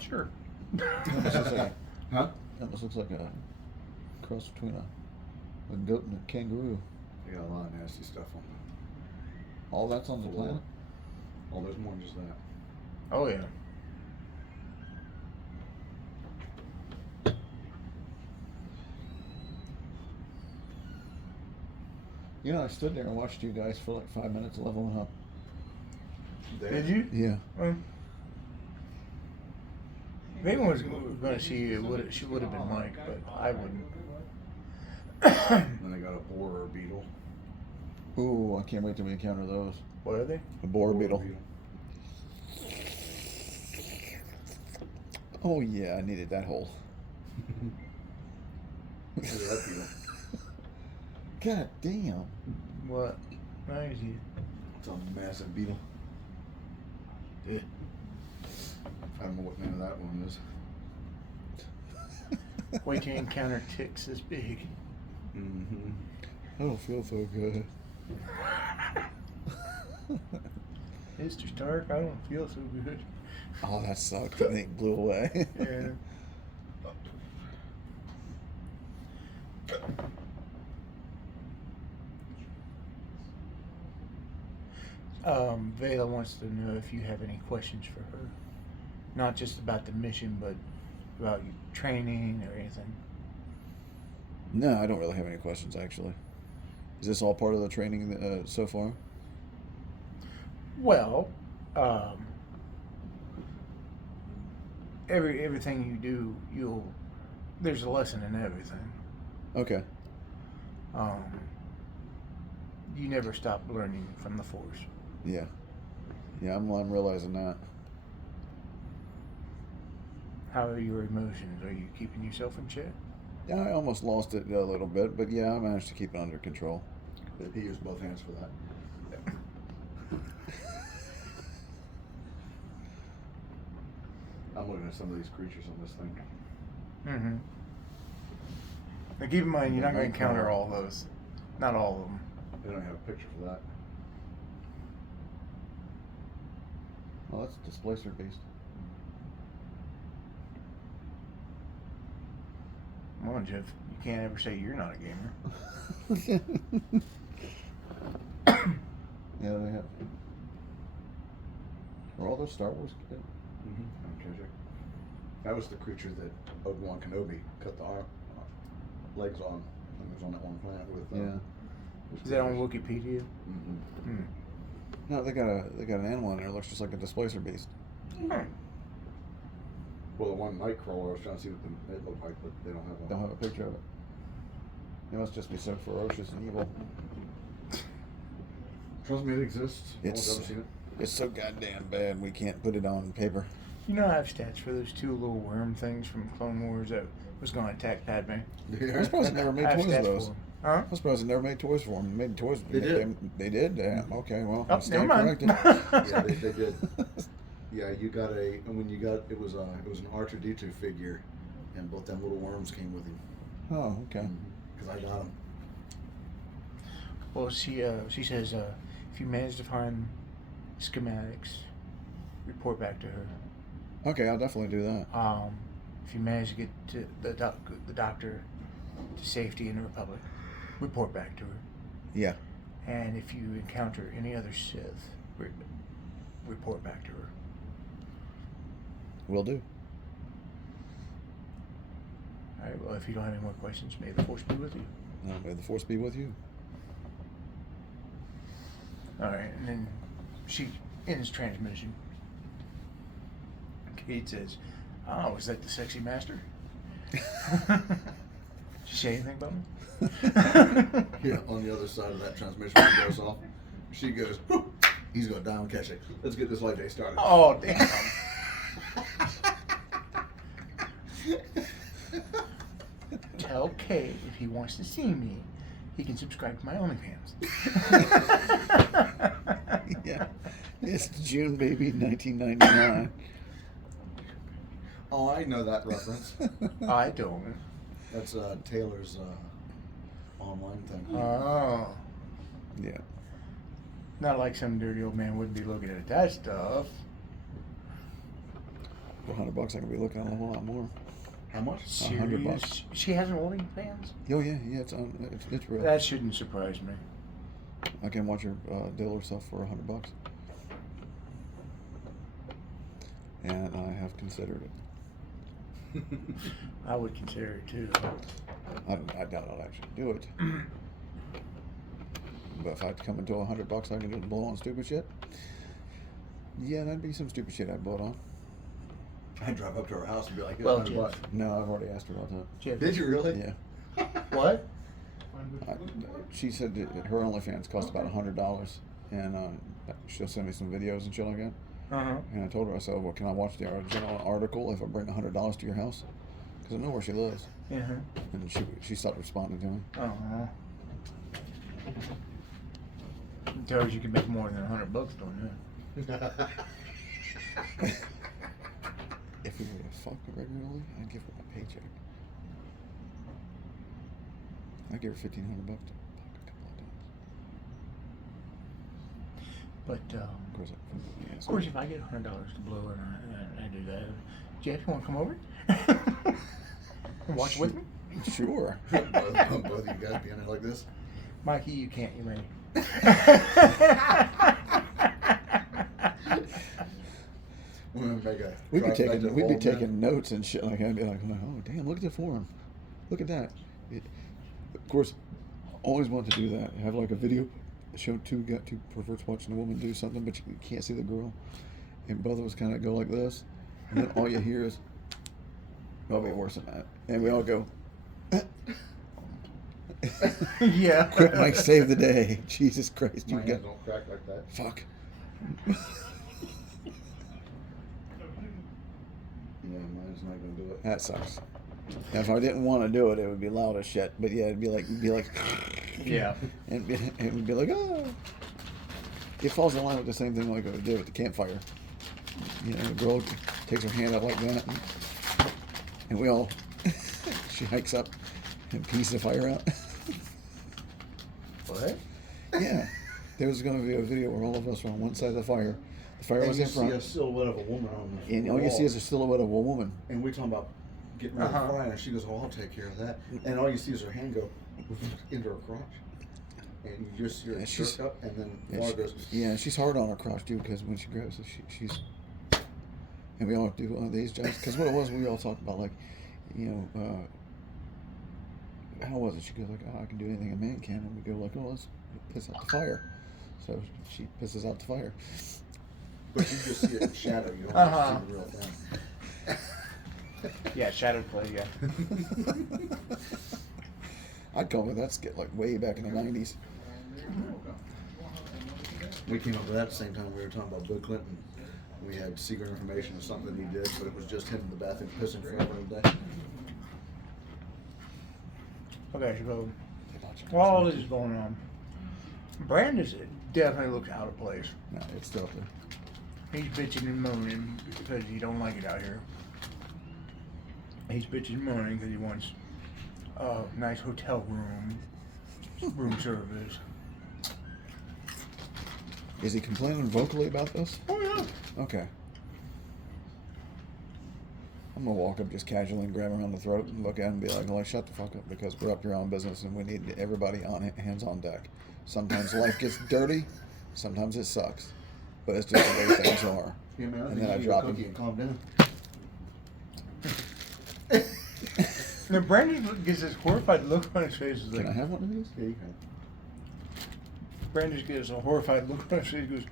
Sure. Huh? That almost looks like a cross between a goat and a kangaroo. They got a lot of nasty stuff on them. All that's on the planet? Oh, there's more than just that. Oh yeah. You know, I stood there and watched you guys for like 5 minutes leveling up. Did you? Yeah. If anyone was going to see you, she would have been Mike, but I wouldn't. Then they got a boar or a beetle. Ooh, I can't wait till we encounter those. What are they? A boar beetle. Oh yeah, I needed that hole. Look at that beetle. God damn. What? Nice. It's a massive beetle. Yeah. I don't know what name of that one is. Wait till you encounter ticks this big. Mm-hmm. I don't feel so good. Mr. Stark, I don't feel so good. Oh, that sucked. And it blew away. Yeah. Vela wants to know if you have any questions for her. Not just about the mission, but about your training or anything. No, I don't really have any questions, actually. Is this all part of the training so far? Well, everything you do, there's a lesson in everything. Okay. You never stop learning from the Force. Yeah. Yeah, I'm realizing that. How are your emotions? Are you keeping yourself in check? Yeah, I almost lost it a little bit, but yeah, I managed to keep it under control. He used both hands for that. I'm looking at some of these creatures on this thing. Mm-hmm. Now keep in mind, you're not going to encounter all those. Not all of them. They don't have a picture for that. Well, that's Displacer Beast. Come on, Jeff. You can't ever say you're not a gamer. Yeah, they have. Are all those Star Wars? Treasure. That was the creature that Obi-Wan Kenobi cut the legs on. I think it was on that one planet with. Yeah. Is that on Wikipedia? Mm-hmm. No, they got an animal in there that looks just like a Displacer Beast. Well, the one Nightcrawler, I was trying to see what it looked like, but they don't have one. Don't have a picture of it. It must just be so ferocious and evil. Trust me, it exists. No one's ever seen it. It's so goddamn bad we can't put it on paper. You know I have stats for those two little worm things from Clone Wars that was going to attack Padme. I'm surprised they never made I have toys of stats those. for 'em. Huh? I'm surprised they never made toys for them. They made toys. They did. They did? Yeah. Okay, well, Oh, I stand never mind. corrected. Yeah, they did. Yeah, you got and when you got, it was an R2D2 figure, and both them little worms came with him. Oh, okay. Because I got them. Well, she says if you manage to find schematics, report back to her. Okay, I'll definitely do that. If you manage to get to the doctor to safety in the Republic, report back to her. Yeah. And if you encounter any other Sith, report back to her. Will do. All right. Well, if you don't have any more questions, may the Force be with you. May the Force be with you. All right. And then she ends transmission. Kate says, "Oh, is that the sexy master?" Did she say anything about me? Yeah, on the other side of that transmission when it goes off, she goes, "Whew, he's going to die and catch it. Let's get this light day started." Oh, damn. Tell Kate if he wants to see me, he can subscribe to my OnlyFans. Yeah. It's June baby 1999. Oh, I know that reference. I don't. That's Taylor's online thing. Oh. Yeah. Not like some dirty old man wouldn't be looking at that stuff. For $100, I can be looking at a whole lot more. How much? $100. She has an OnlyFans? Oh yeah, it's on. It's real. That shouldn't surprise me. I can watch her deal herself for $100. And I have considered it. I would consider it too. I doubt I'll actually do it. But if I had to come into $100, I can just blow on stupid shit. Yeah, that'd be some stupid shit I'd blow it on. I'd drive up to her house and be like, "Here's Well, $100." No, I've already asked her about that. Jeff, Did you really? Yeah. what? She said that her OnlyFans cost about $100, and she'll send me some videos and shit like that. Uh-huh. And I told her, I said, "Well, can I watch the original article if I bring $100 to your house? Because I know where she lives." Uh-huh. And she stopped responding to me. Uh-huh. Tells you can make more than $100 doing that. If we were to fuck regularly, I'd give her my paycheck. I'd give her $1,500 to fuck a couple of times. But Of course, of course, if I get $100 to blow and I do that, Jeff, you want to come over? And watch with me? Sure. both of you guys be in there like this. Mikey, you can't. You may. We'd We'd be taking notes and shit like that. I'd be like, "Oh damn, look at the form, look at that." Of course, always wanted to do that. Have like a video show two perverts watching a woman do something, but you can't see the girl, and both of us kind of go like this, and then all you hear is, "It'll be worse than that," and we all go, Yeah. "Quick, Mike, save the day!" Jesus Christ, you My got hands don't crack like that. fuck. Yeah, mine's not gonna do it. That sucks. If I didn't want to do it, it would be loud as shit. But yeah, it'd be like, Yeah. and it would be like, oh. It falls in line with the same thing like I did with the campfire. You know, the girl takes her hand up like that, and we all, she hikes up, and piece the fire out. What? Yeah. There was going to be a video where all of us were on one side of the fire. The fire And was you in see front. a silhouette of a woman on the And all you wall. see is a silhouette of a woman. And we're talking about getting rid of Uh-huh. the fire, and she goes, "Oh, I'll take care of that." And all you see is her hand go into her crotch, and you just hear Yeah, it she's- jerk up, and then Yeah, water goes. yeah, she's hard on her crotch too, because when she grabs it, she's. And we all do one of these jobs, because what it was, we all talked about like, how was it? She goes like, "Oh, I can do anything a man can," and we go like, "Oh, let's piss out the fire." So she pisses out the fire. But you just see it in shadow. You don't Uh-huh. see the real thing. Yeah, shadow play. Yeah. I'd call it that skit like way back in the '90s. We came up with that at the same time we were talking about Bill Clinton. We had secret information of something he did, but it was just him in the bathroom pissing forever and a day. Okay, so while all this is going on, Brandis definitely looks out of place. No, it's still up there. He's bitching and moaning because he don't like it out here. He's bitching and moaning because he wants a nice hotel room service. Is he complaining vocally about this? Oh yeah. Okay. I'm gonna walk up just casually and grab him around the throat and look at him and be like, "Well, shut the fuck up, because we're up your own business and we need everybody on hands on deck. Sometimes life gets dirty, sometimes it sucks, but it's just the way things are." Yeah, man, I And think then I you need a drop cookie him. and calm down. Now Brandon gets this horrified look on his face. He's Can I like, have one of these? Yeah, you can. Brandon gets a horrified look on his face. He goes,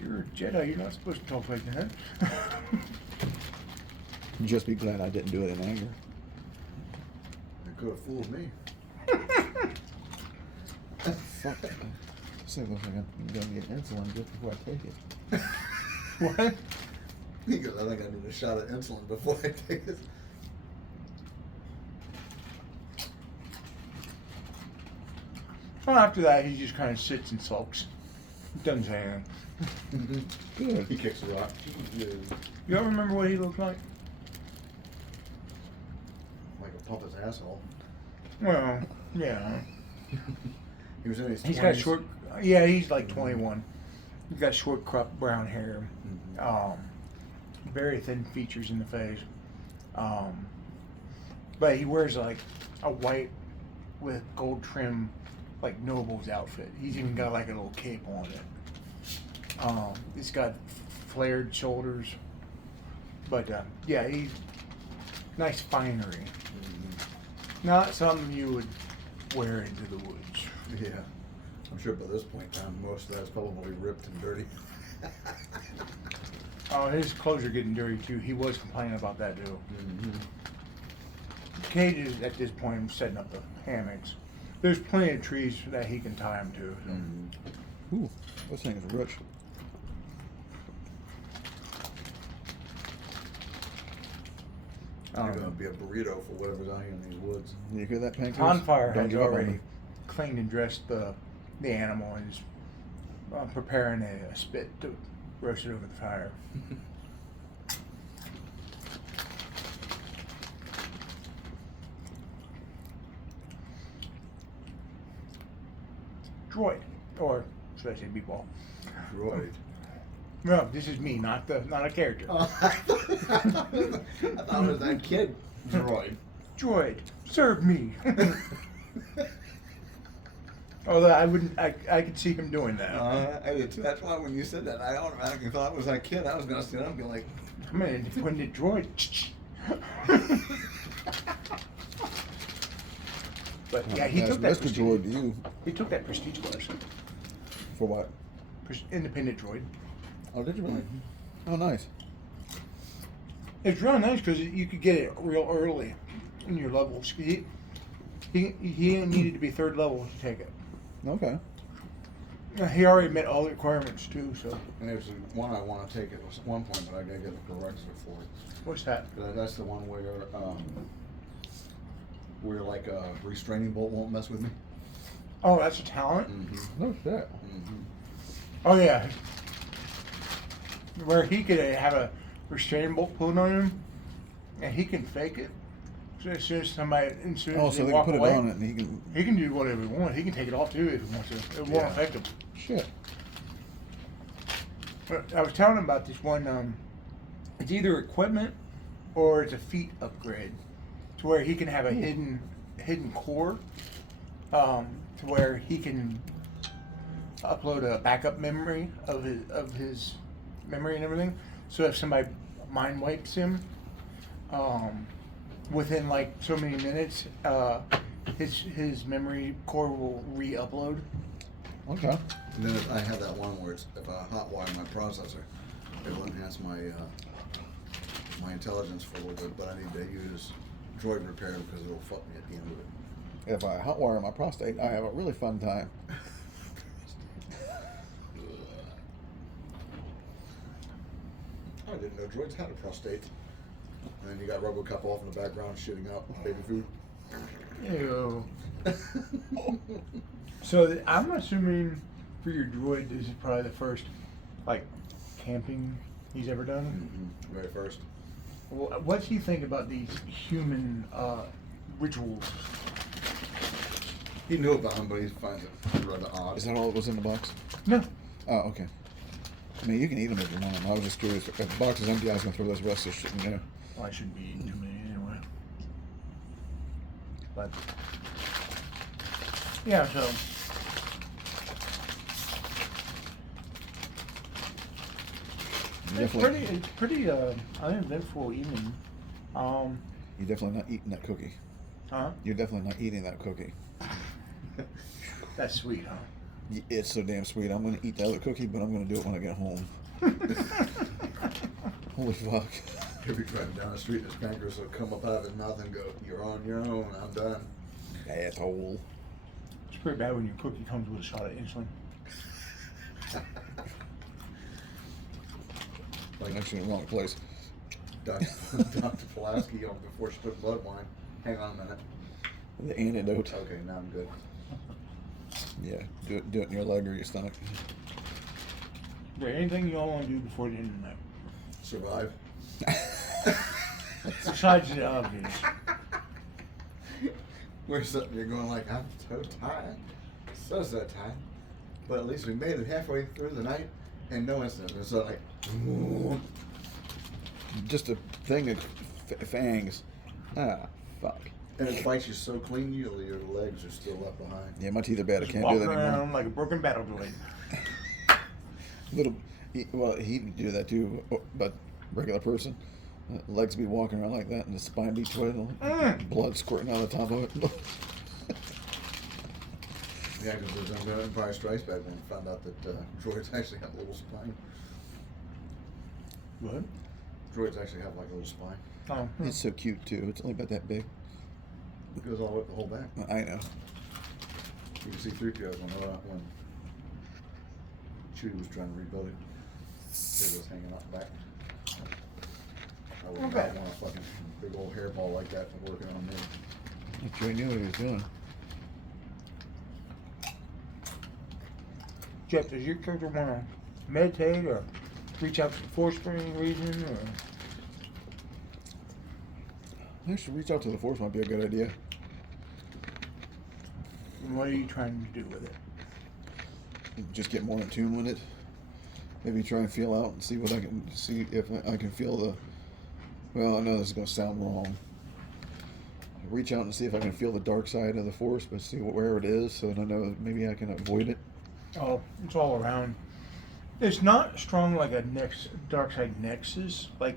"You're a Jedi. You're not supposed to talk like that." Just be glad I didn't do it in anger. It could have fooled me. Fuck. This thing looks like I'm gonna get insulin just before I take it. What? He goes, "I think I need a shot of insulin before I take this." Well, after that, he just kind of sits and sulks. Doesn't say anything. Good. He kicks a rock. You don't remember what he looked like? Like a pompous asshole. Well, yeah. He was in his He's got 20s. short. Yeah, he's like 21. He's got short, cropped brown hair. Very thin features in the face. But he wears like a white with gold trim, like noble's outfit. He's even got like a little cape on it. He's got flared shoulders. But yeah, he's nice finery. Not something you would wear into the woods. Yeah. I'm sure by this point in time, most of that's probably ripped and dirty. His clothes are getting dirty too. He was complaining about that too. Mm-hmm. Cage is at this point setting up the hammocks. There's plenty of trees that he can tie them to. So. Mm-hmm. Ooh, this thing is rich. It's gonna be a burrito for whatever's out here in these woods. You hear that, Pancakes? Bonfire Don't has give up on already me. cleaned and dressed the animal and is preparing a spit to roast it over the fire. Droid, or should I say meatball? Droid. No, this is me, not a character. I thought it was that kid. Droid. Droid, serve me. Although I wouldn't, I could see him doing that. I did too. That's why when you said that, I automatically thought it was that kid. I was gonna stand up and be like, Come in, when the droid. But yeah, he took that. Mr. Droid to you. He took that prestige class. For what? Independent droid. Oh, did you really? Oh, nice. It's real nice because you could get it real early in your levels. He needed to be third level to take it. Okay. He already met all the requirements too. So and there's one I want to take at one point, but I gotta get the corrector for it. what's that? That's the one where like a restraining bolt won't mess with me. Oh, that's a talent. Mm-hmm. No shit. Mm-hmm. Oh yeah. Where he could have a restraining bolt put on him, and he can fake it So as soon as somebody, as soon Oh, as so they they can walk put away, it on it and he can. he can do whatever he wants. He can take it off too if he wants to. It won't Yeah. affect him. Shit. But I was telling him about this one. It's either equipment or it's a feat upgrade, to where he can have a hidden core, to where he can upload a backup memory of his memory and everything. So if somebody mind wipes him, within like so many minutes, his memory core will re-upload. Okay. And then I have that one where it's, if I hotwire my processor, it will enhance my my intelligence for a little bit, but I need to use droid repair because it'll fuck me at the end of it. If I hotwire my prostate, I have a really fun time. I didn't know droids had a prostate. And then you got RoboCop off in the background shitting out baby food. Ew. So I'm assuming for your droid, this is probably the first like camping he's ever done. Very first. What's he think about these human rituals? He knew about them, but he finds it rather odd. Is that all that was in the box? No. Oh, okay. I mean, you can eat them if you want them. I was just curious. If the box is empty, I was going to throw those rest of the shit in there. Well, I shouldn't be eating too many anyway. But yeah, so it's pretty uneventful evening. You're definitely not eating that cookie. Huh? You're definitely not eating that cookie. That's sweet, huh? It's so damn sweet. I'm going to eat the other cookie, but I'm going to do it when I get home. Holy fuck. He'll be driving down the street and his pancreas will come up out of his mouth and go, "You're on your own, I'm done." Asshole. It's pretty bad when your cookie comes with a shot of insulin. Like, actually in the wrong place. Dr. Pulaski, before she took blood wine. Hang on a minute. The antidote. Okay, now I'm good. Yeah, do it in your leg or your stomach. Is there anything y'all want to do before the end of the night? Survive. Besides the obvious. We're sitting there going like, I'm so tired. So tired. But at least we made it halfway through the night and no incident. And so like, Just a thing of fangs. Ah, fuck. and it bites you so clean, your legs are still left behind. Yeah, my teeth are bad. I Just can't do walking that anymore. around like a broken battle droid. Well, he'd do that too, but regular person. Legs be walking around like that and the spine be twiddling. Blood squirting out of the top of it. Yeah, because there's an Empire Strikes Back when we found out that droids actually have a little spine. What? Droids actually have like a little spine. Oh. It's so cute too. It's only about that big. It goes all the way up the whole back. I know. You can see 3PO when Chewie was trying to rebuild it. It was hanging out the back. I would Okay. not want a fucking big old hairball like that working on me. Joey knew what he was doing. Jeff, does your character want to meditate or reach out to the Force for any reason? Or Actually, reach out to the Force might be a good idea. what are you trying to do with it? Just get more in tune with it. Maybe try and feel out and see what I can see if I can feel the. Well, I know this is going to sound wrong. Reach out and see if I can feel the dark side of the Force, but see where it is, so that I know maybe I can avoid it. Oh, it's all around. It's not strong like a dark side nexus, like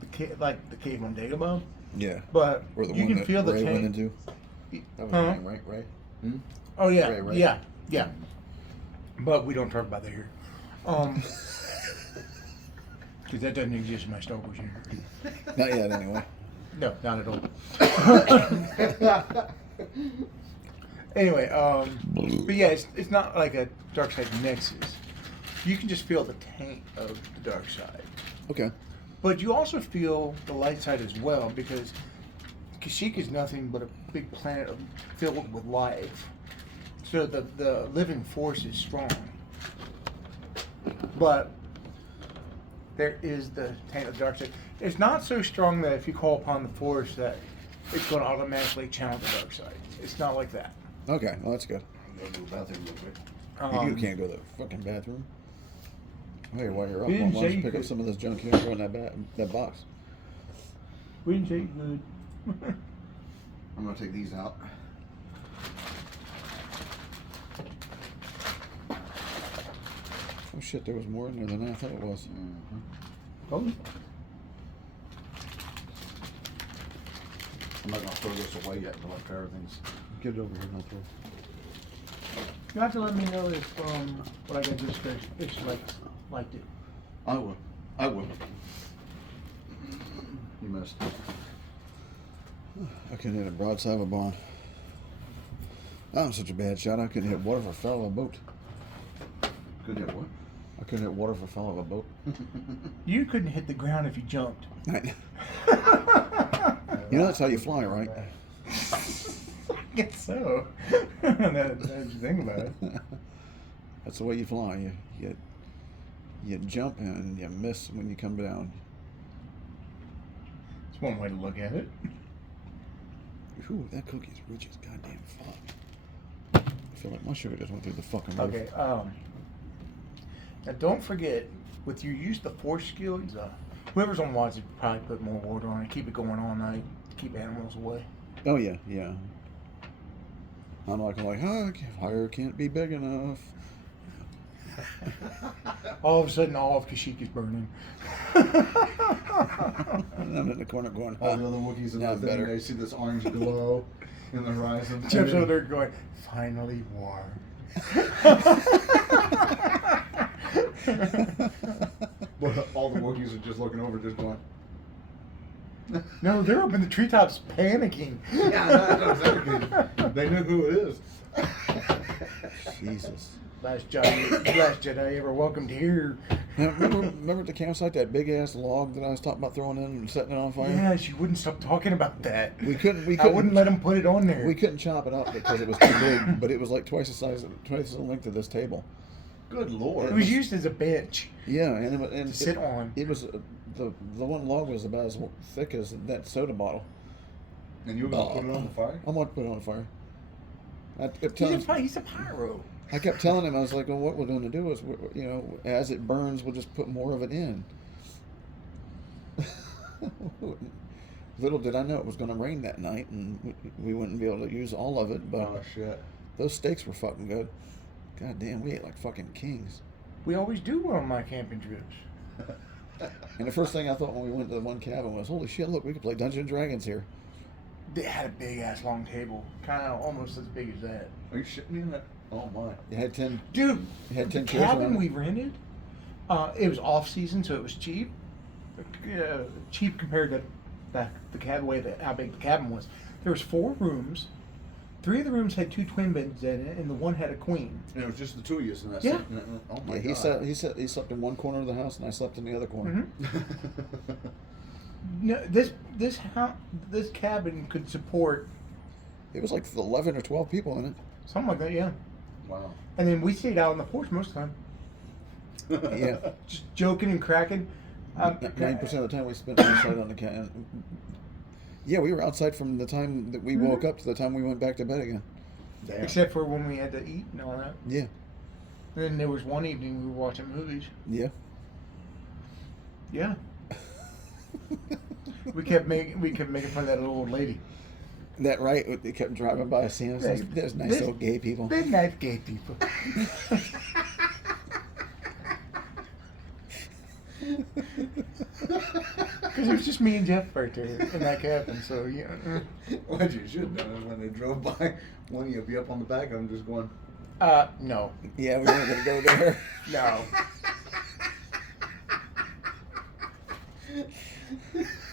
the cave on Dagobah, Yeah. but Or the you one can that feel the Ray went change. into. That was Huh? her name, right? Ray. Hmm? Oh yeah, Right. yeah. But we don't talk about that here, because that doesn't exist in my Star Wars universe. Not yet, anyway. No, not at all. Anyway, but yeah, it's not like a dark side nexus. You can just feel the taint of the dark side, Okay. but you also feel the light side as well, because Kashyyyk is nothing but a big planet filled with life. So the living force is strong, but there is the taint of the dark side. It's not so strong that if you call upon the force that it's going to automatically channel the dark side. It's not like that. Okay, well, that's good. I'm going to the bathroom real quick. You can't go to the fucking bathroom. Hey, while you're up, We why didn't don't say you you pick up could. some of this junk here and throw in that box? We didn't say good. I'm going to take these out. Oh shit, there was more in there than I thought it was. Mm-hmm. Oh, I'm not going to throw this away yet until after everything's... Get it over here and I'll throw. you have to let me know if what I got this fish liked it. I will. I will. You missed. I couldn't hit a broadside of a barn. I'm such a bad shot. I couldn't hit water for a fell of a boat. Good hit, what? I couldn't hit water for a fell of a boat. You couldn't hit the ground if you jumped. You know that's how you fly, right? I guess so. That's the thing about it. That's the way you fly. You jump and you miss when you come down. It's one way to look at it. Ooh, that cookie is rich as goddamn fuck. I feel like my sugar just went through the fucking roof. Okay. Now don't forget, with your use the force skills, whoever's on watch would probably put more water on it, keep it going all night, keep animals away. Oh yeah, yeah. I'm like, fire can't be big enough. All of a sudden, all of Kashyyyk is burning. And I'm in the corner going, All the other Wookiees in not the thing, better. they see this orange glow in the horizon. Jeff's over there going, finally war. But all the Wookiees are just looking over, just going... No, they're up in the treetops panicking. Yeah, that's exactly. They know who it is. Jesus. Last Jedi ever welcomed here. Now, remember at the campsite that big ass log that I was talking about throwing in and setting it on fire? Yes, you wouldn't stop talking about that. We couldn't. I wouldn't let him put it on there. We couldn't chop it up because it was too big, but it was like twice the length of this table. Good lord. It was used as a bench Yeah, and to sit on. It was the one log was about as thick as that soda bottle. And you were going to put it on the fire? I'm going to put it on fire. I kept telling He's a pyro. I kept telling him, I was like, well, what we're going to do is, as it burns, we'll just put more of it in. Little did I know it was going to rain that night, and we wouldn't be able to use all of it, but Oh, shit. those steaks were fucking good. God damn, we ate like fucking kings. We always do on my camping trips. And the first thing I thought when we went to the one cabin was, holy shit, look, we could play Dungeons and Dragons here. They had a big ass long table, kind of almost as big as that. Are you shitting me in that? Oh, my. You had 10. Dude, You had the 10 chairs cabin around it? we rented, it was off season, so it was cheap. Cheap compared to the cabin how big the cabin was. There was 4 rooms. 3 of the rooms had 2 twin beds in it, and the one had a queen. And it was just the two of you in that Yeah. Oh, my Yeah, God. he slept in one corner of the house, and I slept in the other corner. Mhm. No, this cabin could support It was like 11 or 12 people in it. something like that, yeah. Wow. And then we stayed out on the porch most of the time, Yeah. just joking and cracking. 90% of the time we spent outside on the cabin. Yeah, we were outside from the time that we woke up to the time we went back to bed again. Damn. Except for when we had to eat and all that. Yeah, And then there was one evening we were watching movies. yeah. Yeah. we kept making fun of that little old lady. That right? They kept driving by us, seeing us. There's nice This- old gay people. They're nice gay people. Because it was just me and Jeff right there in that cabin, so yeah. What you should have done is when they drove by, one of you be up on the back of them just going, No. Yeah, we weren't gonna go there. No.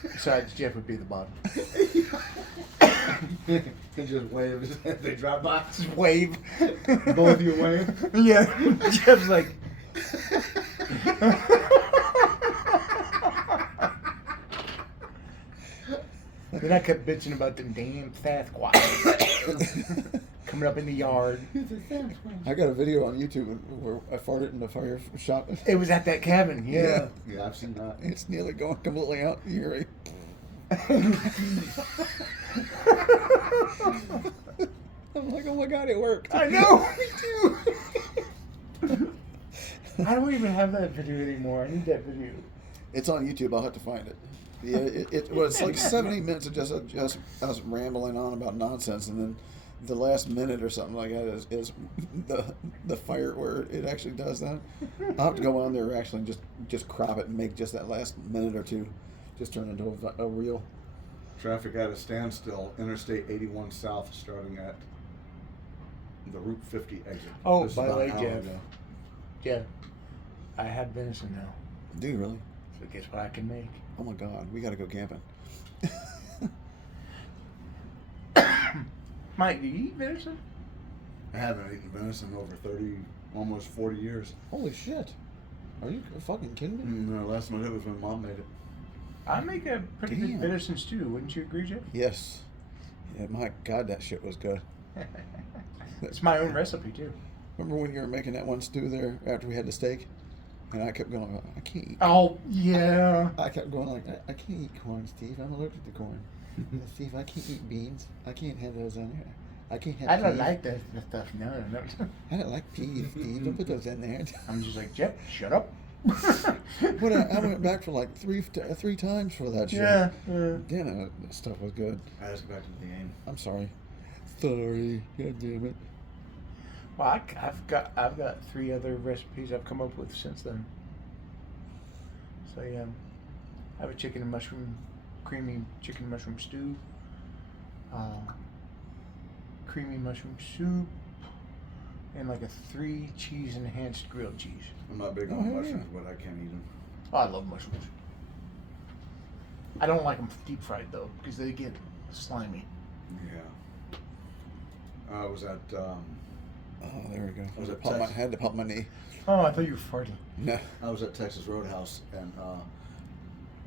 Besides, Jeff would be the bottom. and just wave as they drive by. Just wave. Both of you wave. Yeah. Jeff's like. Then I kept bitching about them damn Sasquatch coming up in the yard. I got a video on YouTube where I farted in the fire shop. It was at that cabin, yeah. Yeah, I've seen that. It's nearly going completely out. You're right. I'm like, oh my god, it worked. I know, me too. I don't even have that video anymore. I need that video. It's on YouTube. I'll have to find it. Yeah, it was like 70 minutes of just us rambling on about nonsense, and then the last minute or something like that is the fire where it actually does that. I'll have to go on there actually and just crop it and make just that last minute or two just turn into a reel. Traffic at a standstill. Interstate 81 South, starting at the Route 50 exit. Oh, This is by the about way, an hour Jeff. ago. Yeah, I have venison now. Do you really? So guess what I can make? Oh my god, we gotta go camping. Mike, do you eat venison? I haven't eaten venison in over 30, almost 40 years. Holy shit. Are you fucking kidding me? No, last time I did was when Mom made it. I make a pretty Damn. good venison stew. Wouldn't you agree, Jeff? Yes. Yeah, my god, that shit was good. It's my own recipe too. Remember when you were making that one stew there after we had the steak? And I kept going, I can't eat. Oh yeah. I kept going like, I can't eat corn, Steve. I'm allergic to corn. Steve, I can't eat beans. I can't have those in there. I can't have I don't peas. like that stuff. No. I don't like peas, Steve. Don't put those in there. I'm just like, Jeff, shut up. But I went back for like three times for that shit. Yeah. Damn, that stuff was good. Let's get back to the game. I'm sorry. Sorry. God damn it. Well, I've got 3 other recipes I've come up with since then. So yeah, I have a creamy chicken and mushroom stew, creamy mushroom soup, and like a 3 cheese enhanced grilled cheese. I'm not big Oh, on hell mushrooms, but I can't eat them. Oh, I love mushrooms. I don't like them deep fried though because they get slimy. Yeah. I was at, Oh, there we go. Was it I Tex? had to pop my knee. Oh, I thought you were farting. No. I was at Texas Roadhouse, and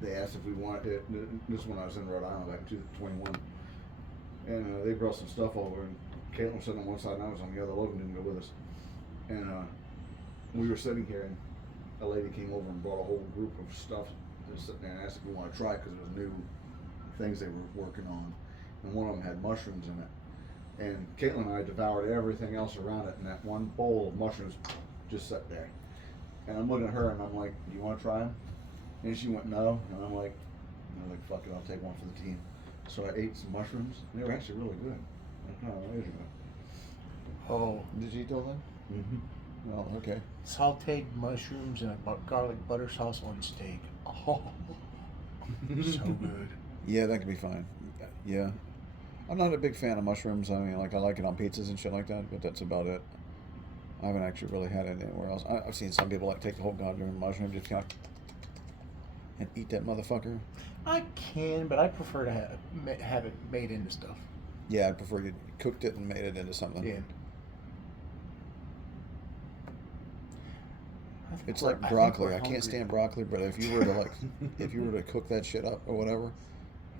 they asked if we wanted it. This is when I was in Rhode Island, back in 2021. And they brought some stuff over, and Caitlin was sitting on one side, and I was on the other. Logan didn't go with us. And we were sitting here, and a lady came over and brought a whole group of stuff. And sitting there and asked if we wanted to try it because it was new things they were working on. And one of them had mushrooms in it. And Caitlin and I devoured everything else around it, and that one bowl of mushrooms just sat there. And I'm looking at her, and I'm like, "Do you want to try them?" And she went, "No." And I'm like, "Fuck it, I'll take one for the team." So I ate some mushrooms, and they were actually really good. Like, oh, there you go. Oh, Did you eat all that? Mm-hmm. Well, okay. sautéed mushrooms and a garlic butter sauce on steak. Oh, so good. Yeah, that could be fine. Yeah. I'm not a big fan of mushrooms. I mean, like, I like it on pizzas and shit like that, but that's about it. I haven't actually really had it anywhere else. I've seen some people like take the whole goddamn mushroom, just kind of, and eat that motherfucker. I can, but I prefer to have it made into stuff. Yeah, I prefer you cooked it and made it into something. Yeah. It's like broccoli. I can't stand broccoli, but if you were to cook that shit up or whatever,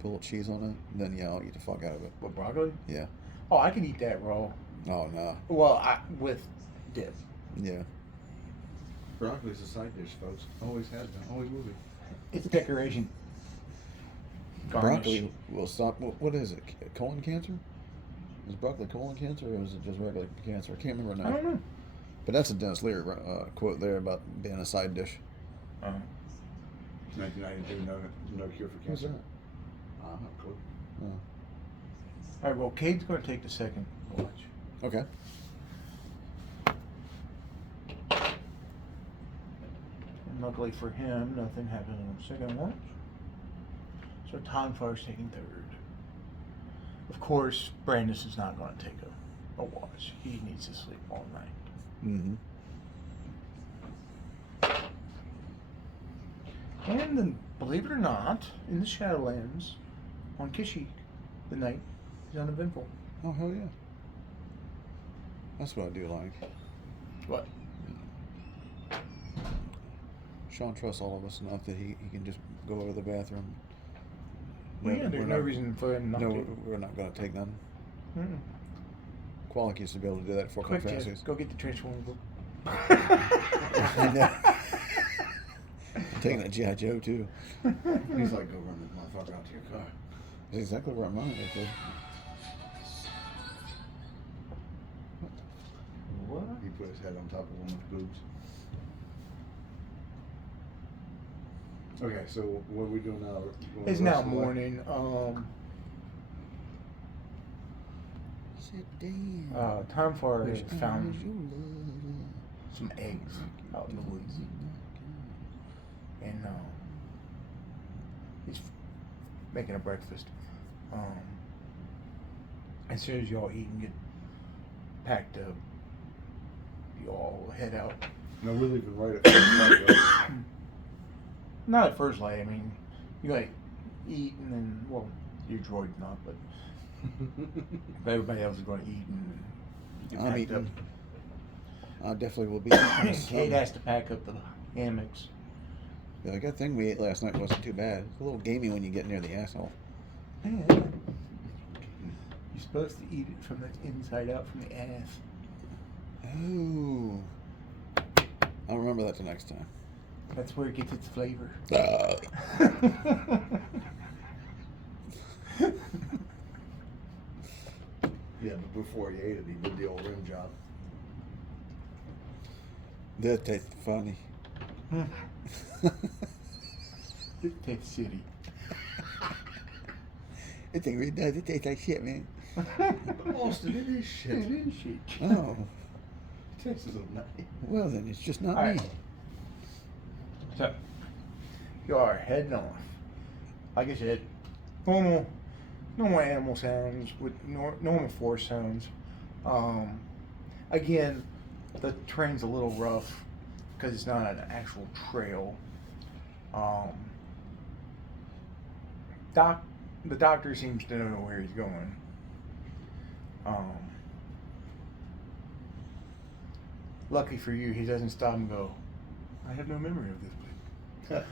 put a little cheese on it, then yeah, I'll eat the fuck out of it. What, broccoli? Yeah. Oh, I can eat that raw. Oh no. Well, with dip. Yeah. Broccoli's a side dish, folks. Always has been. Always will be. It's decoration. Garnish. Broccoli will stop. What is it? Colon cancer? Is broccoli colon cancer, or is it just regular cancer? I can't remember now. I don't know. But that's a Dennis Leary quote there about being a side dish. 1992, no cure for Who's cancer. that? I don't have a clue. Oh. All right. Well, Cade's going to take the second watch. Okay. And luckily for him, nothing happened on the second watch. So Tom Farr's taking third. Of course, Brandis is not going to take a watch. He needs to sleep all night. Mm-hmm. And then, believe it or not, in the Shadowlands, on Kashyyyk, the night is uneventful. Oh hell yeah. That's what I do like. What? Sean trusts all of us enough that he can just go over to the bathroom. Well, yeah, we're there's no not- reason for him not No, to. we're not going to take none. Mm-mm. Qualic used to be able to do that for Quick, Final Jeff, Fantasies. go get the Transformer book. I know. I'm taking that G.I. Joe too. He's like, go run this motherfucker out to your car. That's exactly where I'm on right there. What? He put his head on top of one of his boobs. Okay, so what are we doing now? It's now morning. Sit down. Time for us found some eggs out in the woods, and he's making a breakfast. As soon as y'all eat and get packed up, y'all head out. No, we're leaving right at first light. Not at first light. I mean, you like eat and then, well, your droid not, but everybody else is going to eat and get I'm packed eating. up. I definitely will be eating. Kate has to pack up the hammocks. The good thing we ate last night wasn't too bad. It's a little gamey when you get near the asshole. Yeah. You're supposed to eat it from the inside out, from the ass. Oh. I'll remember that the next time. That's where it gets its flavor. Yeah, but before he ate it, he did the old rim job. That tastes funny. It tastes shitty. It really does. It tastes like shit, man. But Austin, it is shit. It is shit. Oh. It tastes so nice. Well, then it's just not All me. right. So, you are heading off. Like I said, normal animal sounds with normal forest sounds. Again, the terrain's a little rough because it's not an actual trail. The doctor seems to know where he's going. Lucky for you, he doesn't stop and go, I have no memory of this place.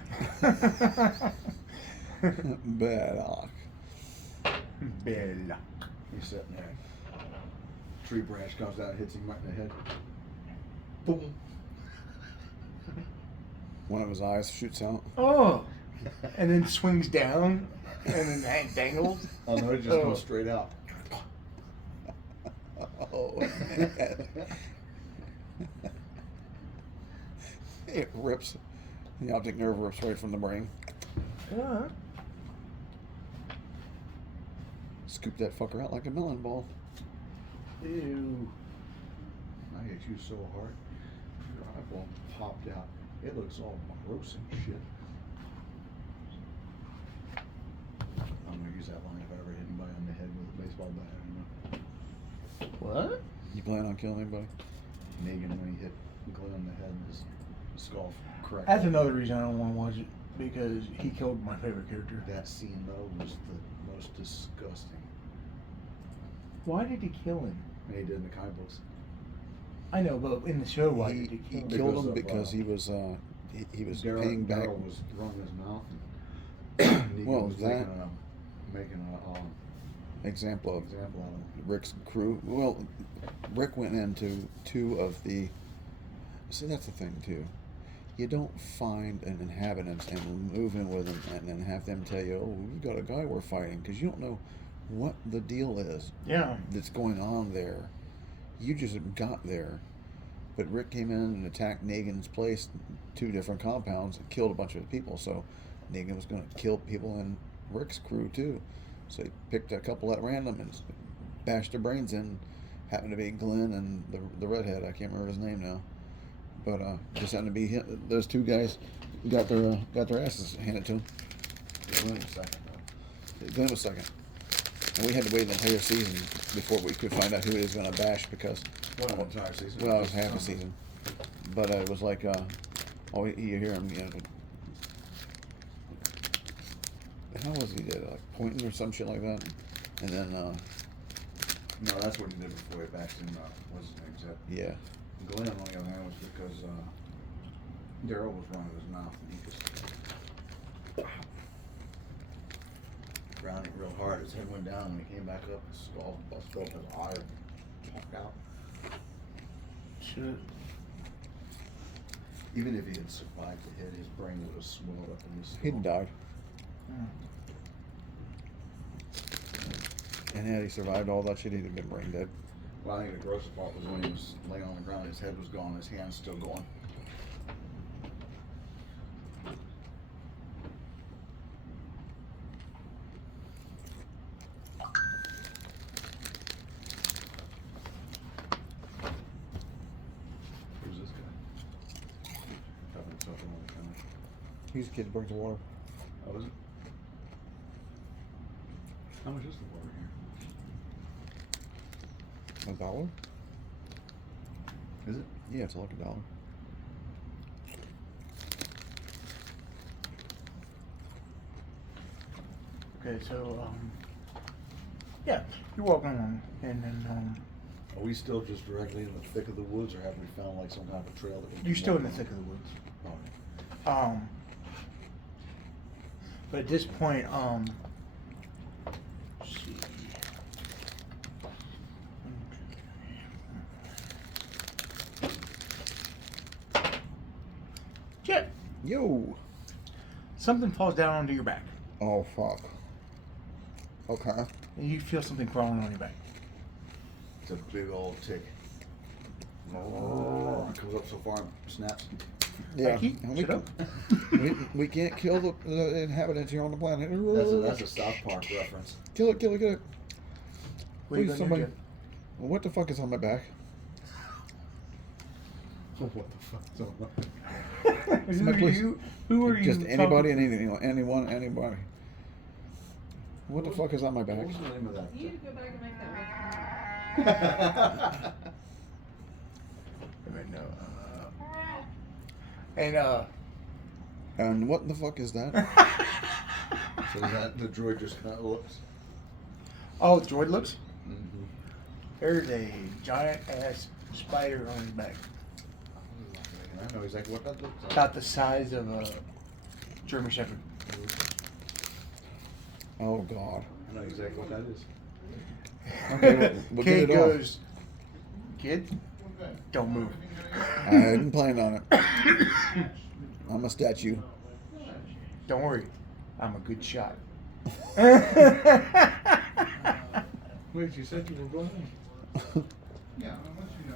Bad luck. Bad luck. He's sitting there. Tree branch comes down and hits him right in the head. Boom. One of his eyes shoots out. Oh! And then swings down, and then dangles. Oh no, it just goes straight out. Oh, man. It rips. The optic nerve rips right from the brain. Yeah. Scoop that fucker out like a melon ball. Ew. I hit you so hard. Your eyeball popped out. It looks all gross and shit. I'm gonna use that line if I ever hit anybody on the head with a baseball bat. I don't know. What? You plan on killing anybody? Negan, when he hit Glenn on the head, his skull cracked. That's another reason I don't want to watch it, because he killed my favorite character. That scene though was the most disgusting. Why did he kill him? And he did in the comic books. I know, but in the show, why did he He kill him? killed Because him of, because he was paying back. Daryl was running his mouth. And Negan Well, was that making a example of example out of Rick's crew. Well, Rick went into two of the. See, that's the thing too. You don't find an inhabitant and move in with them and then have them tell you, "Oh, we've got a guy we're fighting," because you don't know what the deal is Yeah. that's going on there. You just got there, but Rick came in and attacked Negan's place, two different compounds, and killed a bunch of people. So Negan was going to kill people in Rick's crew too. So he picked a couple at random and bashed their brains in. Happened to be Glenn and the redhead. I can't remember his name now, but just happened to be those two guys got their asses handed to them. Glenn was second though. Glenn was second, and we had to wait an entire season before we could find out who he was going to bash because. One entire season. Well, it was half a season, but it was like, oh, you hear him, how was he did like pointing or some shit like that, and then No, that's what he did before he bashed him. What's his name? Zeb. yeah, Glenn, on the other hand, was because Daryl was running his mouth and he just ground it real hard. His head went down and when he came back up, his skull busted open, his eye popped out. Shit. Even if he had survived the hit, his brain would have swelled up in his skull. he'd died. And had he survived all that shit, he'd have been brain dead. Well, I think the grossest part was when he was laying on the ground, his head was gone, his hand's still going. Who's this guy? Covering himself in all the counter. He's a kid who brings the water. Oh, is it? How much is the water here? $1? Is it? Yeah, it's like $1. Okay, so yeah, you're walking along, and then Are we still just directly in the thick of the woods, or have we found like some kind of a trail that we can you're still walk in the on? thick of the woods. Oh, But at this point, let's see. Jet, Yo! something falls down onto your back, Oh, fuck. Okay. and you feel something crawling on your back. it's a big old tick. It comes up so far and snaps. Yeah. Becky, and sit up. we can't kill the inhabitants here on the planet. That's a South Park reference. Kill it, kill it, kill it. What are you Please, gonna do, somebody. What the fuck is on my back? What the fuck? Jet? Somebody, please. Who are you? Just anybody talking- and anything. Anyone, anybody. What the fuck is on my back? What was the name of that? You need to go back and make that reference. Wait, no, and And what the fuck is that? So is that the droid just kind of looks? oh, the droid looks. Mm-hmm. There's a giant ass spider on his back, I know exactly what that looks like. about the size of a German Shepherd. Oh god. I know exactly what that is. Okay, we'll Kid get it off. goes, kid, don't move. I didn't plan on it. I'm a statue. Don't worry, I'm a good shot. Wait, you said you were going?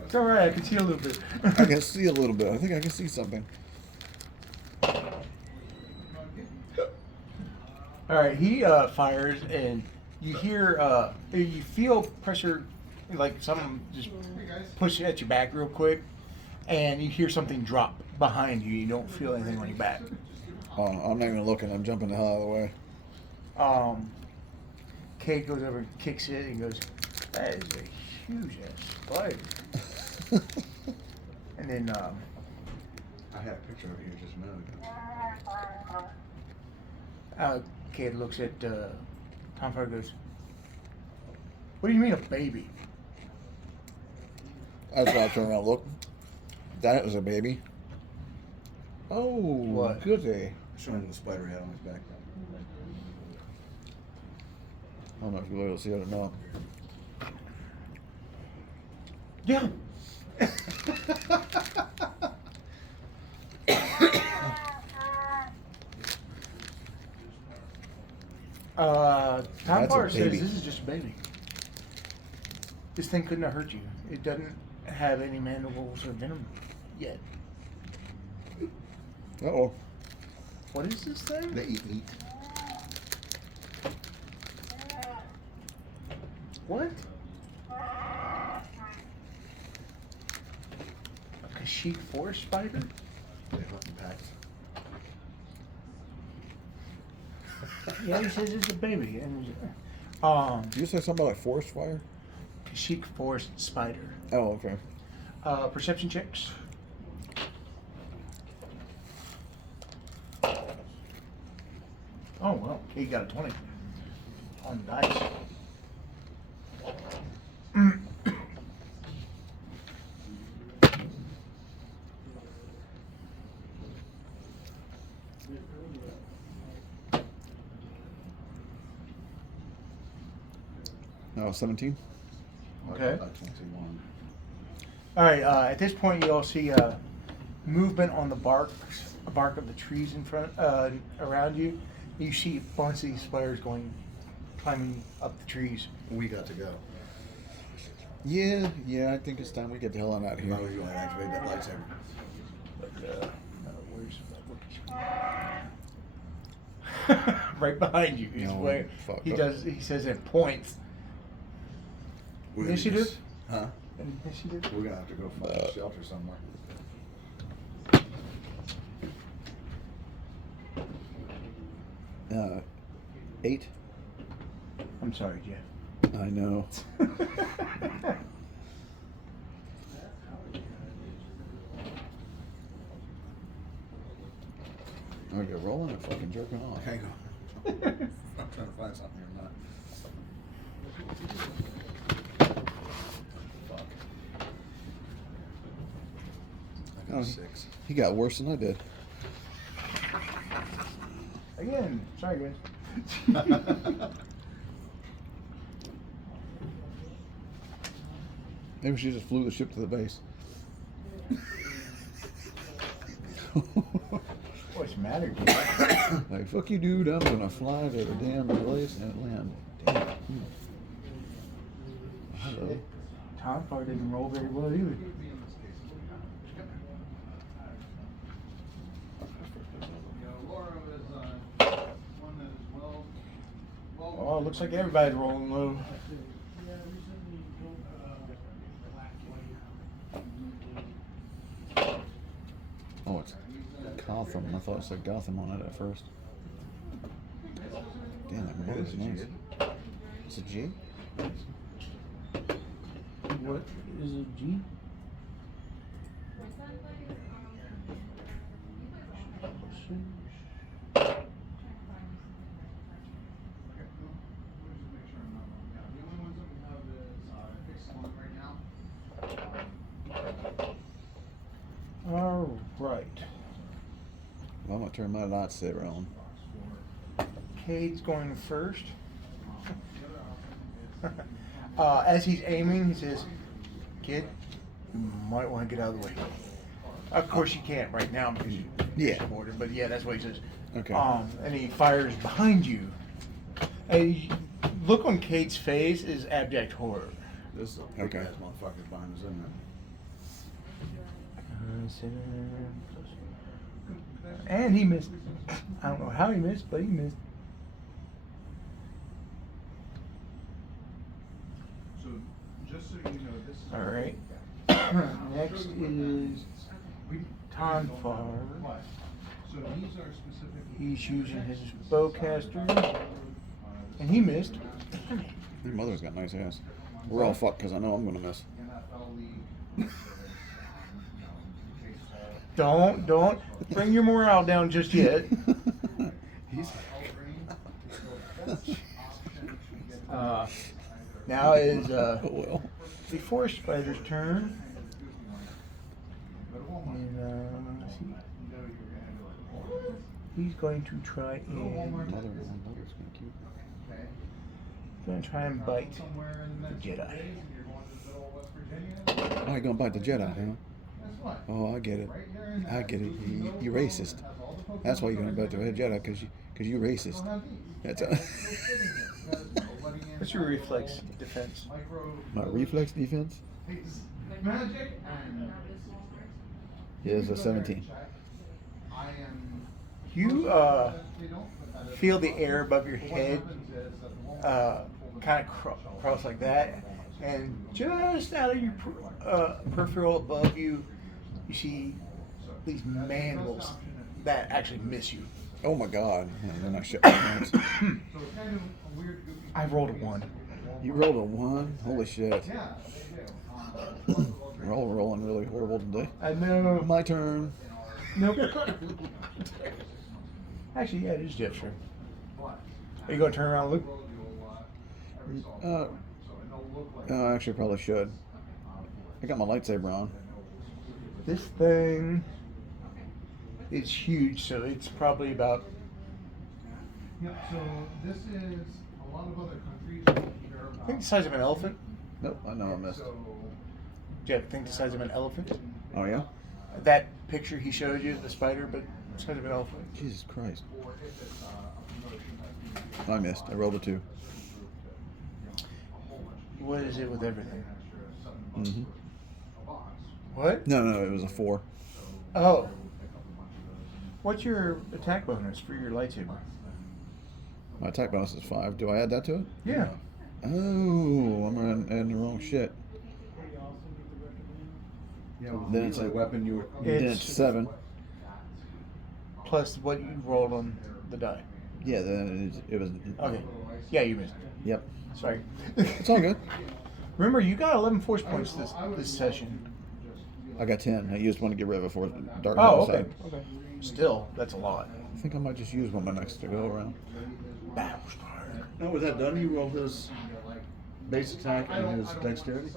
It's all right. I can see a little bit. I can see a little bit. I think I can see something. All right, he fires, and you hear, you feel pressure, like something just push at your back real quick, and you hear something drop behind you. You don't feel anything on your back. Oh, I'm not even looking. I'm jumping the hell out of the way. Kate goes over and kicks it and goes, "That is a huge ass spider." And then I had a picture of it here just a minute ago. Kate looks at Tom Fire and goes, "What do you mean a baby?" That's why I turn around and look. That was a baby. Oh, What? goody. Showing him the spider head on his back. I don't know if you'll be able to see it or not. Yeah. Tom That's a Fire says baby. this is just a baby. This thing couldn't have hurt you. It doesn't have any mandibles or venom yet. Uh-oh. What is this thing? They eat meat. What? A Kashyyyk forest spider? They hunt in packs. Yeah, he says it's a baby. And Did you say something about like forest fire? Kashyyyk forest spider. Oh, okay. Perception checks. Oh well, he got a 20 on the dice. No, 17. Okay. I got 21. All right. At this point, you all see movement on the bark of the trees in front around you. You see a bunch of these spiders going climbing up the trees. We got to go. Yeah, I think it's time we get the hell on out of here. How would you want to activate that lightsaber? But where's right behind you? Is No, where fuck he up. does. He says it points. We're gonna Initiative? just- Huh? Initiative. We're gonna have to go find a shelter somewhere. Uh, 8. I'm sorry, Jeff. I know. Are you rolling or fucking jerking off? Hang on. I'm trying to find something here. Not. Fuck. I got Oh, 6. He got worse than I did. Again, sorry, guys. Maybe she just flew the ship to the base. What's the matter, dude? Like, fuck you, dude. I'm gonna fly to the damn place and land. Damn. Hello. Tom Far didn't roll very well either. Oh, it looks like everybody's rolling low. Oh, it's Gotham. I thought it said Gotham on it at first. Damn, that It boat is is a nice. G. It's a G? What is a G? All right. Well, I'm gonna turn my lightsaber on. Cade's going first. As he's aiming, he says, "Kid, you might want to get out of the way." Of course, you can't right now because you're Yeah. supported. But yeah, that's what he says. Okay. And he fires behind you. And look on Cade's face is abject horror. This is a big Okay. ass motherfucker behind us, isn't it? And he missed. I don't know how he missed, but he missed. So, just so you know, this is. All right. Next is Tonfar. So these are specific. He's using his bowcaster, and he missed. Your mother's got nice ass. We're all fucked because I know I'm gonna miss. NFL league. Don't bring your morale down just yet. He's. Now is Oh well. the Forest Spider's turn. And let's see. He's going to try and Mother's kind of cute. and bite the Jedi. Oh, you're gonna bite the Jedi, huh? Oh, I get it. I get it. You racist. That's why you're gonna bite the Jedi, because you racist. That's What's your reflex defense? my reflex defense is a 17. You feel the air above your head kind of cross like that, and just out of your peripheral above you, you see these mandibles that actually miss you. Oh my god. And then I shut my pants. I rolled a 1. You rolled a 1? Holy shit. We're all rolling really horrible today. I know. My turn. Nope. Actually, yeah, it is Jeff's turn. Are you going to turn around and look? Actually, probably should. I got my lightsaber on. This thing is huge, so it's probably about. Yeah, so this is a lot of other countries don't care about. Think the size of an elephant. Nope, I know I missed. So, Jeff, think the size of an elephant. Oh yeah? That picture he showed you, the spider, but the size of an elephant. Jesus Christ. I missed. I rolled a 2. What is it with everything? Mm-hmm. What? No, it was a 4. Oh. What's your attack bonus for your lightsaber? My attack bonus is 5. Do I add that to it? Yeah. Oh, I'm adding the wrong shit. Yeah, with Then the it's melee a- weapon. You were. Then It's- it's 7. Plus what you rolled on the die. Yeah, then it was. Okay. Yeah, you missed. Yep. Sorry. It's all good. Remember, you got 11 force points this session. I got 10. I used one to get rid of it for dark Oh, side. okay. Okay. Still, that's a lot. I think I might just use one my next to go around. Battlestar. No, with that done, he rolled his base attack and his dexterity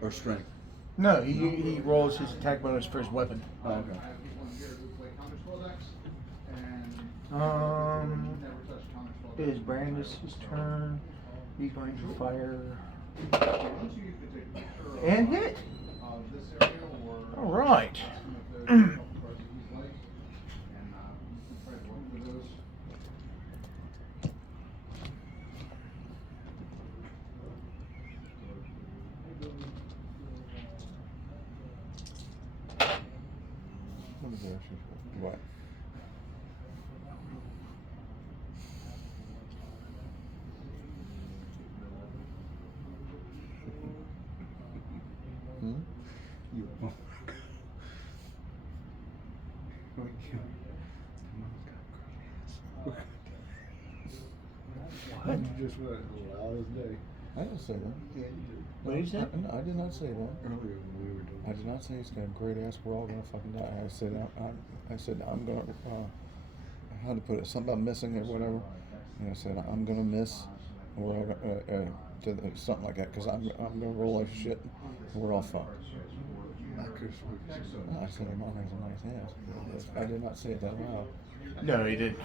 or strength. No, he rolls his attack bonus for his weapon. Oh, okay. It is Brandis' turn. He's going to fire. And hit. All right. What? Hmm? You. What? You just went loud as day. I didn't say that. Yeah, you did. What did you say? I did not say that. Earlier when we were doing. I did not say it's got a great ass. We're all gonna fucking die. I said I'm gonna. How to put it? Something about missing or whatever. And I said I'm gonna miss. And we're all something like that because I'm gonna roll like shit. And we're all fucked. I said Mom has a nice ass. I did not say it that loud. No, he didn't.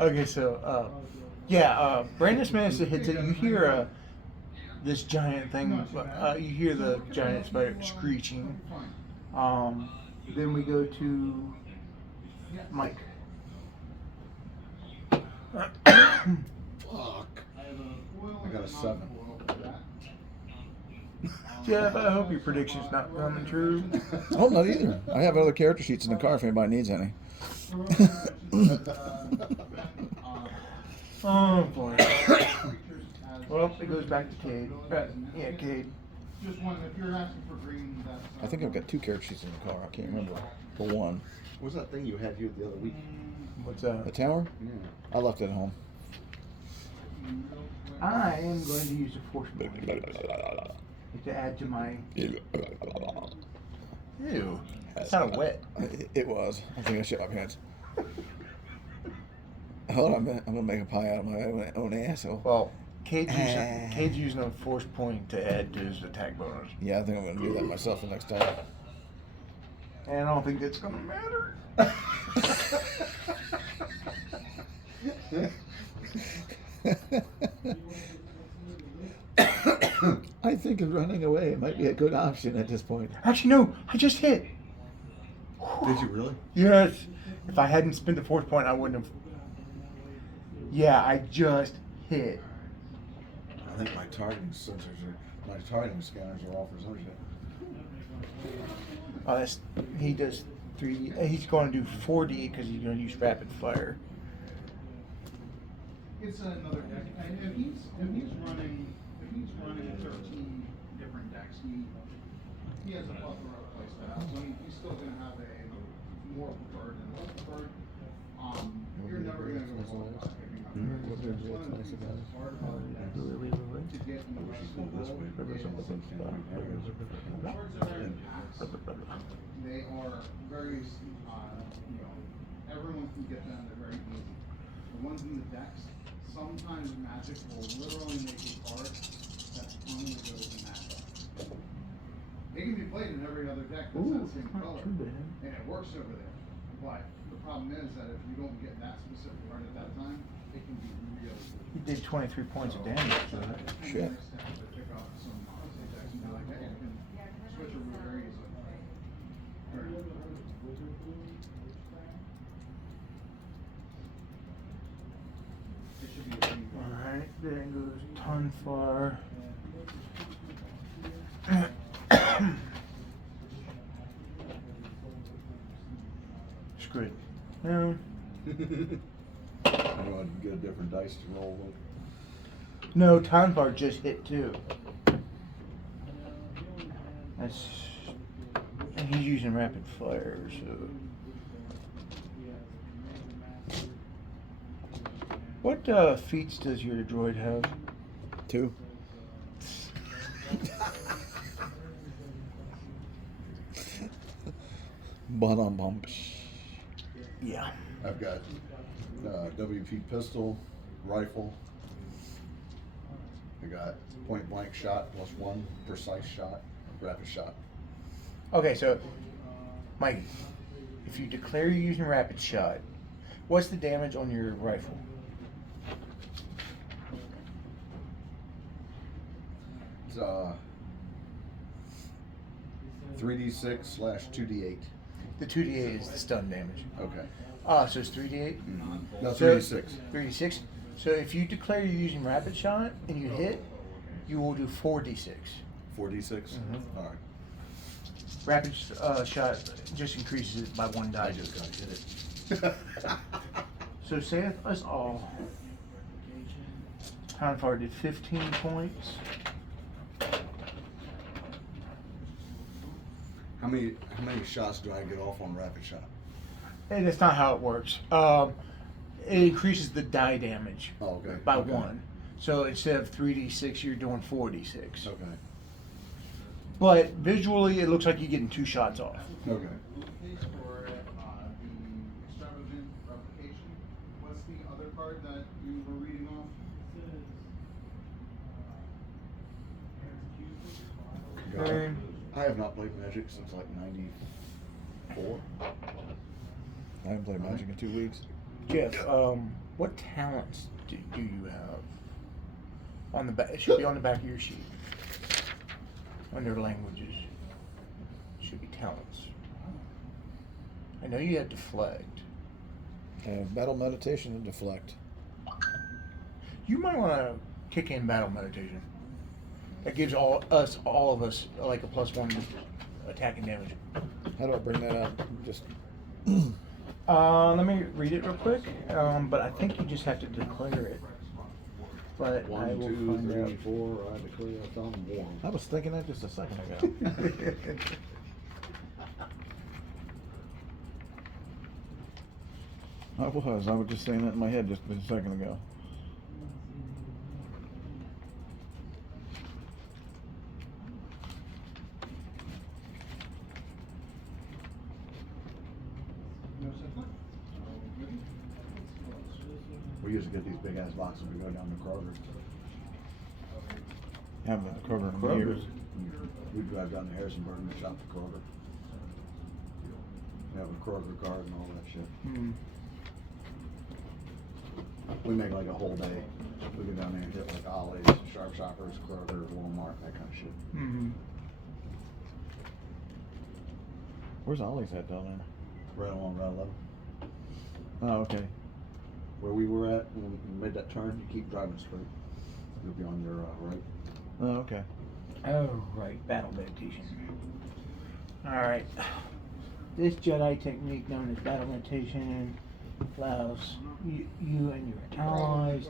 Okay, so Brandis managed to hit it. You hear this giant thing. You hear the giant spider screeching. Then we go to Mike. Fuck. I got a 7. Jeff, I hope your prediction's not coming true. Oh, not either. I have other character sheets in the car if anybody needs any. Oh boy. Well, it goes back to Cade. Yeah, Cade. Just one, if you're asking for green, that's. I think I've got 2 character sheets in the car. I can't remember. For one. What's that thing you had here the other week? What's The that? tower? Yeah. I left it at home. I am going to use a force point to add to my. Ew. That's kind of wet. It was. I think I shit my pants. Hold on, I'm gonna make a pie out of my own asshole. Well, Cade's using a force point to add to his attack bonus. Yeah, I think I'm gonna do that myself the next time. And I don't think it's going to matter. I think running away might be a good option at this point. Actually, no. I just hit. Did you really? Yes. If I hadn't spent the force point, I wouldn't have. Yeah, I just hit. I think my targeting sensors my targeting scanners are off or some shit. Oh, he does 3D. He's going to do 4D because he's going to use rapid fire. It's another deck. And if he's running 13 different decks, he has a plethora of play styles. So he's still gonna have a more preferred and less preferred. You're never gonna go wrong by picking up. One of the things that's hard about decks to get in the right role is they are very everyone can get them, they're very easy. The ones in the decks, sometimes Magic will literally make a card that only goes in that deck. It can be played in every other deck that's that same color, and it works over there. But the problem is that if you don't get that specific card at that time, it can be really He did 23 points of damage. So Shit. nice to have to pick up some decks and be like, hey, I can switch over very easily. Very easily. It should be Then goes Tonfar. Screwed. No. I know I'd get a different dice to roll with. No, Tonfar just hit 2. That's. And he's using rapid fire, so. What feats does your droid have? 2. Bum. Yeah. I've got WP pistol, rifle. I got point blank shot +1, precise shot, rapid shot. Okay, so, Mike, if you declare you're using rapid shot, what's the damage on your rifle? It's 3d6/2d8. The 2d8 is the stun damage. Okay. So it's 3d8? No, So- 3d6. 3d6. So if you declare you're using rapid shot and you hit, you will do 4d6. 4d6. All right. Rapid shot just increases it by 1 die. I just gotta hit it. So saith us all. Tonfar did 15 points. How many shots do I get off on rapid shot? And that's not how it works. It increases the die damage Oh, okay. by Okay. 1. So instead of 3d6, you're doing 4d6. Okay. But visually, it looks like you're getting 2 shots off. Okay. For the extravagant replication, what's the other card that you were reading off? And I have not played Magic since like '94. I haven't played Magic in 2 weeks. Jeff, what talents do you have? On the back, it should be on the back of your sheet. Under languages, should be talents. I know you have deflect. Battle meditation and deflect. You might want to kick in battle meditation. That gives all of us like a +1 attack and damage. How do I bring that up? Just Let me read it real quick. But I think you just have to declare it. But I 1, will 2, find 3, out. 4. I declare a thumb warm. I was thinking that just a second ago. I was just saying that in my head just a second ago. We used to get these big ass boxes. We go down to Kroger. Haven't been to Kroger in Kroger. years. We'd drive down to Harrisonburg and shop at Kroger. We have a Kroger card and all that shit. Hmm. We make like a whole day. We go down there and hit like Ollie's, Sharp Shoppers, Kroger, Walmart, that kind of shit. Mm-hmm. Where's Ollie's at down there? Right along Route 11. Oh, okay. Where we were at, when we made that turn, you keep driving straight. You'll be on your right. Oh, okay. Oh, right. Battle meditation. Alright. This Jedi technique known as battle meditation allows you and your allies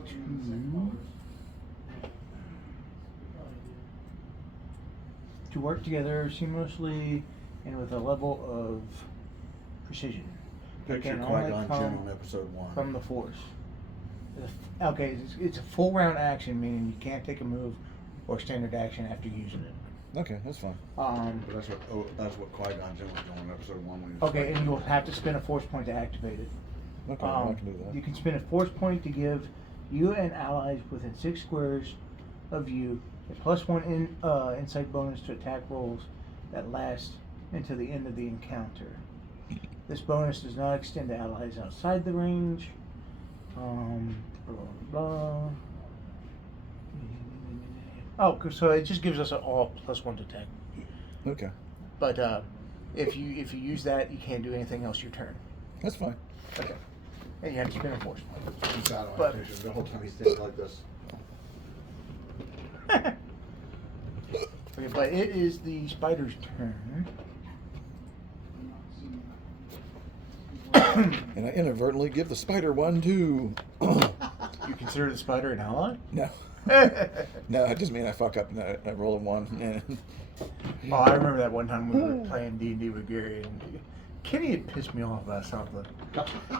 to work together seamlessly and with a level of precision. It Picture can only Qui-Gon come Jinn on episode 1. from the Force. Okay, it's a full round action, meaning you can't take a move or standard action after using it. Okay, that's fine. But that's what Qui-Gon Jinn was doing in episode 1 when he was Okay, fighting. and you'll have to spend a Force point to activate it. Okay, I can do that. You can spend a Force point to give you and allies within 6 squares of you a +1 insight bonus to attack rolls that last until the end of the encounter. This bonus does not extend to allies outside the range. Blah, blah. Oh, so it just gives us an all +1 to attack. Okay, But if you use that, you can't do anything else your turn. that's fine. Okay. And you have to spend a Force point. He's out on But- meditation. The whole time he stands like this. Okay, but it is the spider's turn. And I inadvertently give the spider one too. You consider the spider an ally? No. No, I just mean I fuck up and I roll a one. And Oh, I remember that one time we were playing D&D with Gary, and Kenny had pissed me off about something.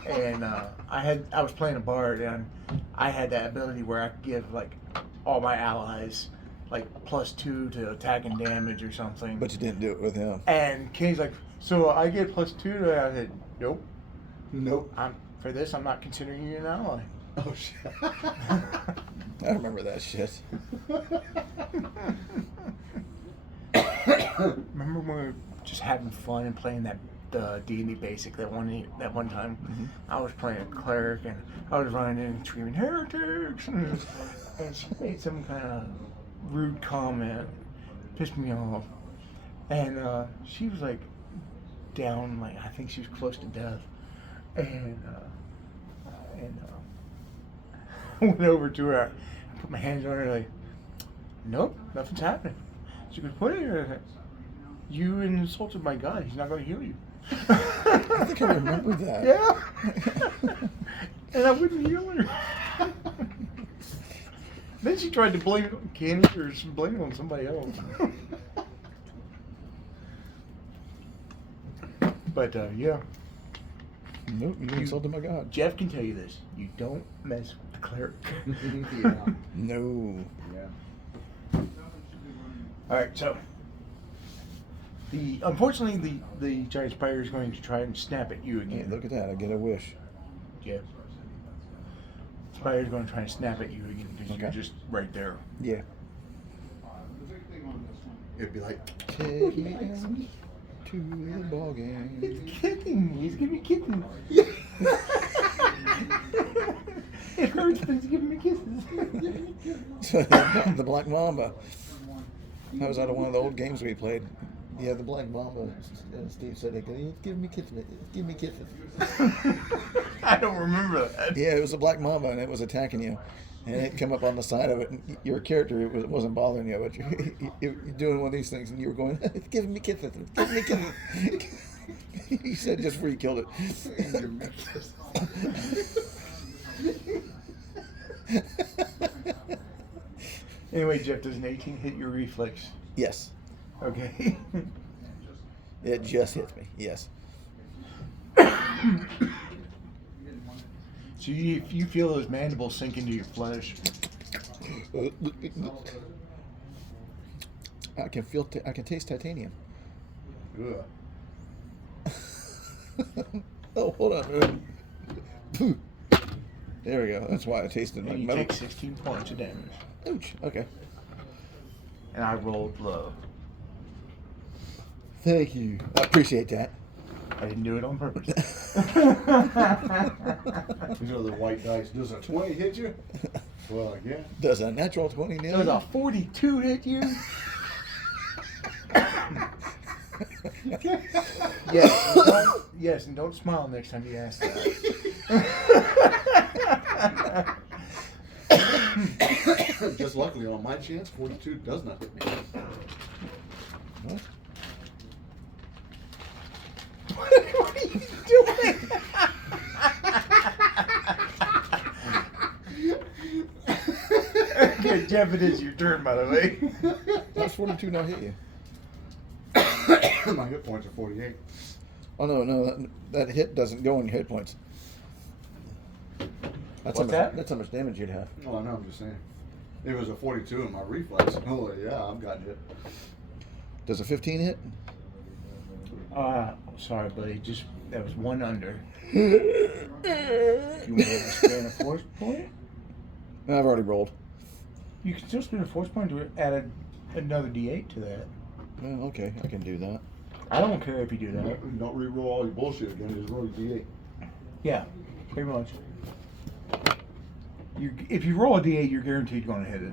And I was playing a bard, and I had that ability where I could give like all my allies like +2 to attack and damage or something. but you didn't do it with him. And Kenny's like, so I get +2 to that? I said, nope. Nope. For this, I'm not considering you an ally. Oh shit. I remember that shit. Remember when we were just having fun and playing the D&D basic that one time? Mm-hmm. I was playing a cleric and I was running in and screaming heretics, and she made some kind of rude comment, pissed me off, and she was like down, like I think she was close to death, and I went over to her, I put my hands on her like, nope, nothing's happening. She goes, what are you? You insulted my God. He's not going to heal you. I think I remember that. Yeah. And I wouldn't heal her. Then she tried to blame it on Kenny or blame it on somebody else. But yeah, Nope, you insulted my God. Jeff can tell you this: you don't mess with the cleric. Yeah. No. Yeah. All right, so unfortunately the giant spider is going to try and snap at you Hey, again. look at that. I get a wish. Yeah. Spider's going to try and snap at you again because you're Okay. just right there. Yeah. The big thing on this one. It'd be like, Take me down to the ball game. He's kicking me. He's giving me kisses. It hurts, but he's giving me kisses. The Black Mamba. That was out of one of the old games we played. Yeah, the Black Mamba. And Steve said, give me kisses. Give me kisses. I don't remember that. Yeah, it was a Black Mamba, and it was attacking you. And it come up on the side of it. And your character, it wasn't bothering you, but you're doing one of these things, and you were going, it's giving me kisses. It's giving me kisses. He said just before you killed it. Anyway, Jeff, does an 18 hit your reflex? Yes. Okay. It just hits me. Yes. So you feel those mandibles sink into your flesh. I can feel. I can taste titanium. ugh. Oh, hold on. There we go. That's why I tasted like And you metal. take 16 points of damage. Ouch. Okay. And I rolled low. Thank you. I appreciate that. I didn't do it on purpose. These are the white dice. Does a 20 hit you? Well, yeah. Does a natural 20 nail Does you? a 42 hit you? Yes, and don't smile next time you ask that. Just luckily on my chance, 42 does not hit me. What? What are you doing? Okay, Jeff, it is your turn, by the way. How's 42 not hit you? My hit points are 48. Oh, no. That hit doesn't go on your hit points. That's What's that? That's how much damage you'd have. Oh, no, I'm just saying. If it was a 42 in my reflex, oh, yeah, I've got hit. Does a 15 hit? Sorry, buddy. That was one under. You want to spend a force point? No, I've already rolled. You can still spend a force point to add another D8 to that. Well, okay, I can do that. I don't care if you do that. Don't re-roll all your bullshit again, just roll your D8. Yeah, pretty much. If you roll a D8, you're guaranteed going to hit it.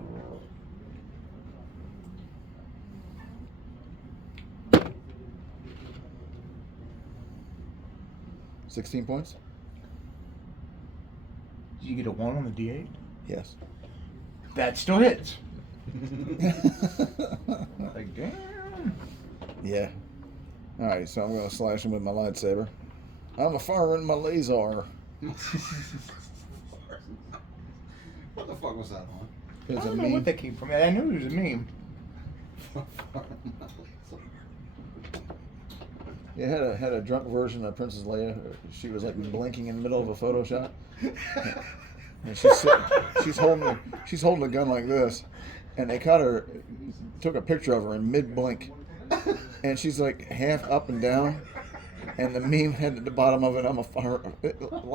$16 points? Did you get a 1 on the D8? Yes. That still hits. Like, damn. Yeah. All right, so I'm gonna slash him with my lightsaber. I'm a firing my laser. What the fuck was that on? I It's a don't know what meme. that came from. I knew it was a meme. It had a drunk version of Princess Leia. She was like blinking in the middle of a photo shot, and she's holding a gun like this, and they caught her, took a picture of her in mid blink, and she's like half up and down, and the meme had at the bottom of it, I'm a fire,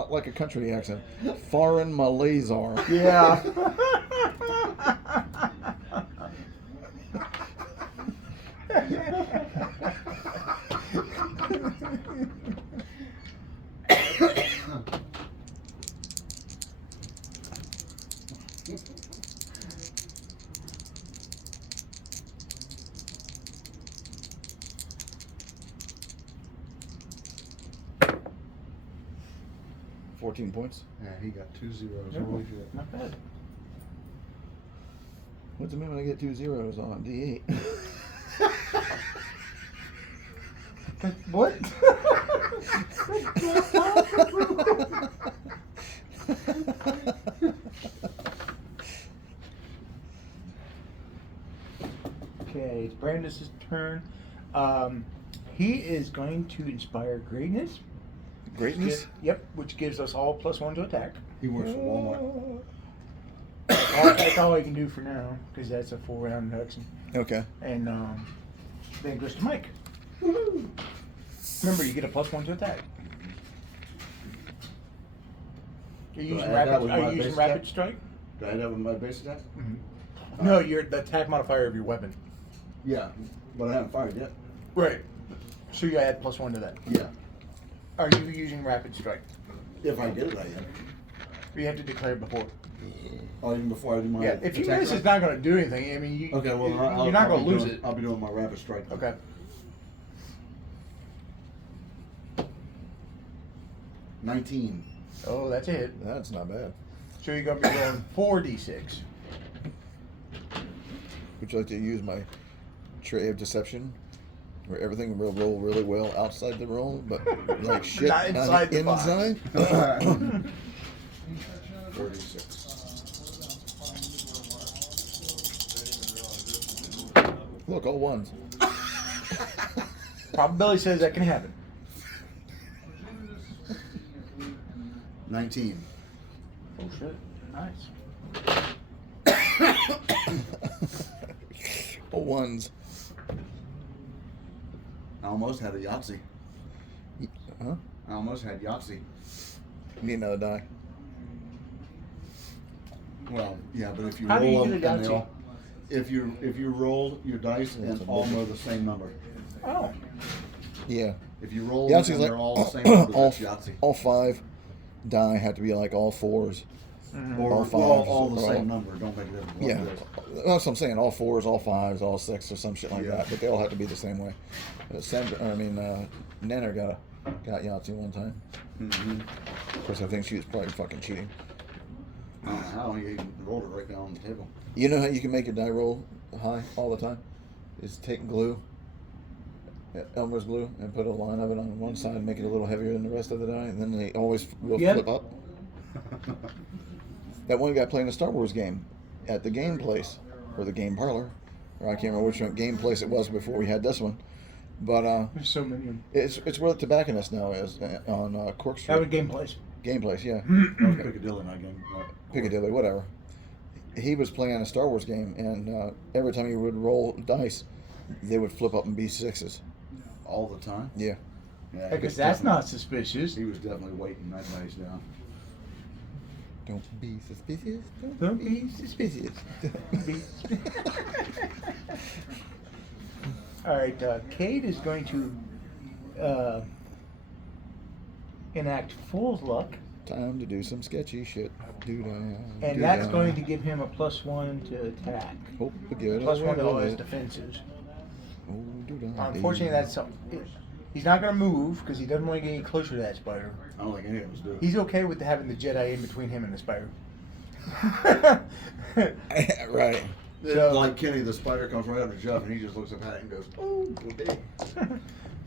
like a country accent, foreign my laser. Yeah. $14 points. Yeah, he got 2 zeros. No, Holy shit. not bad. What's the mean when I get 2 zeros on D8? What? Okay, it's Brandis' turn. He is going to inspire greatness. Greatness? Yep, which gives us all +1 to attack. He works for Walmart. That's all I can do for now, because that's a 4-round induction. Okay. And then it goes to Mike. Woo-hoo. Remember, you get a +1 to attack. Are you Do I using add that rapid, with are my you using base rapid attack? strike? Do I have with my base attack? No, you're the attack modifier of your weapon. Yeah, but I haven't fired yet. Right. So you add +1 to that. Yeah. Are you using rapid strike? If I did it, I am. Or you have to declare it before? Oh, even before I do my Yeah, if you attack miss, roll? it's not going to do anything. I mean, Okay, well, you're not I'll going be to lose doing- it. I'll be doing my rapid strike. then. Okay. 19. Oh, that's a hit. That's not bad. So you're going to be rolling 4d6. Would you like to use my tray of deception? Where everything will roll really well outside the roll, but like shit Not inside the box. inside? 36. Look, all ones. Probability says that can happen. 19. Oh, shit. Nice. All ones. I almost had a Yahtzee. Huh? I almost had Yahtzee. Need another die. Well, yeah, but if you How do you roll get them a and they Yahtzee? all, if you roll your dice and all know the same number. Oh. Yeah. If you roll them Yahtzee's and like they're all the same number, all, that's Yahtzee. all 5 die have to be like all 4s. Or all all, fives, all the or same all- number. Don't make it different. Yeah, that's what I'm saying. All 4s, all 5s, all 6, or some shit like Yeah. that. But they all have to be the same way. Nanner got Yahtzee one time. Mm-hmm. Of course, I think she was probably fucking cheating. I don't know how he rolled it right down on the table. You know how you can make your die roll high all the time? Is take glue, Elmer's glue, and put a line of it on one side and make it a little heavier than the rest of the die, and then they always will Yep. flip up. That one guy playing a Star Wars game at the game place, or the game parlor, or I can't remember which game place it was before we had this one. But There's so many of them. it's where the tobacconist now is on Cork Street. That was game place. Game place, yeah. That was Piccadilly, not game. Piccadilly, whatever. He was playing a Star Wars game, and every time he would roll dice, they would flip up and be 6s. All the time. Yeah. Yeah, Because that's not suspicious. He was definitely weighting that dice down. Don't be suspicious. Don't be suspicious. All right, Cade is going to enact Fool's Luck, Time to do some sketchy shit. and that's going to give him a +1 to attack. Hope to get +1 to all away his with it. defenses. Oh, do-da. Unfortunately, that's something. He's not going to move because he doesn't want to get any closer to that spider. I don't think any of us do. He's okay with having the Jedi in between him and the spider. Right. So- like Kenny, the spider comes right up to Jeff, and he just looks at Pat and goes, "Oh, okay."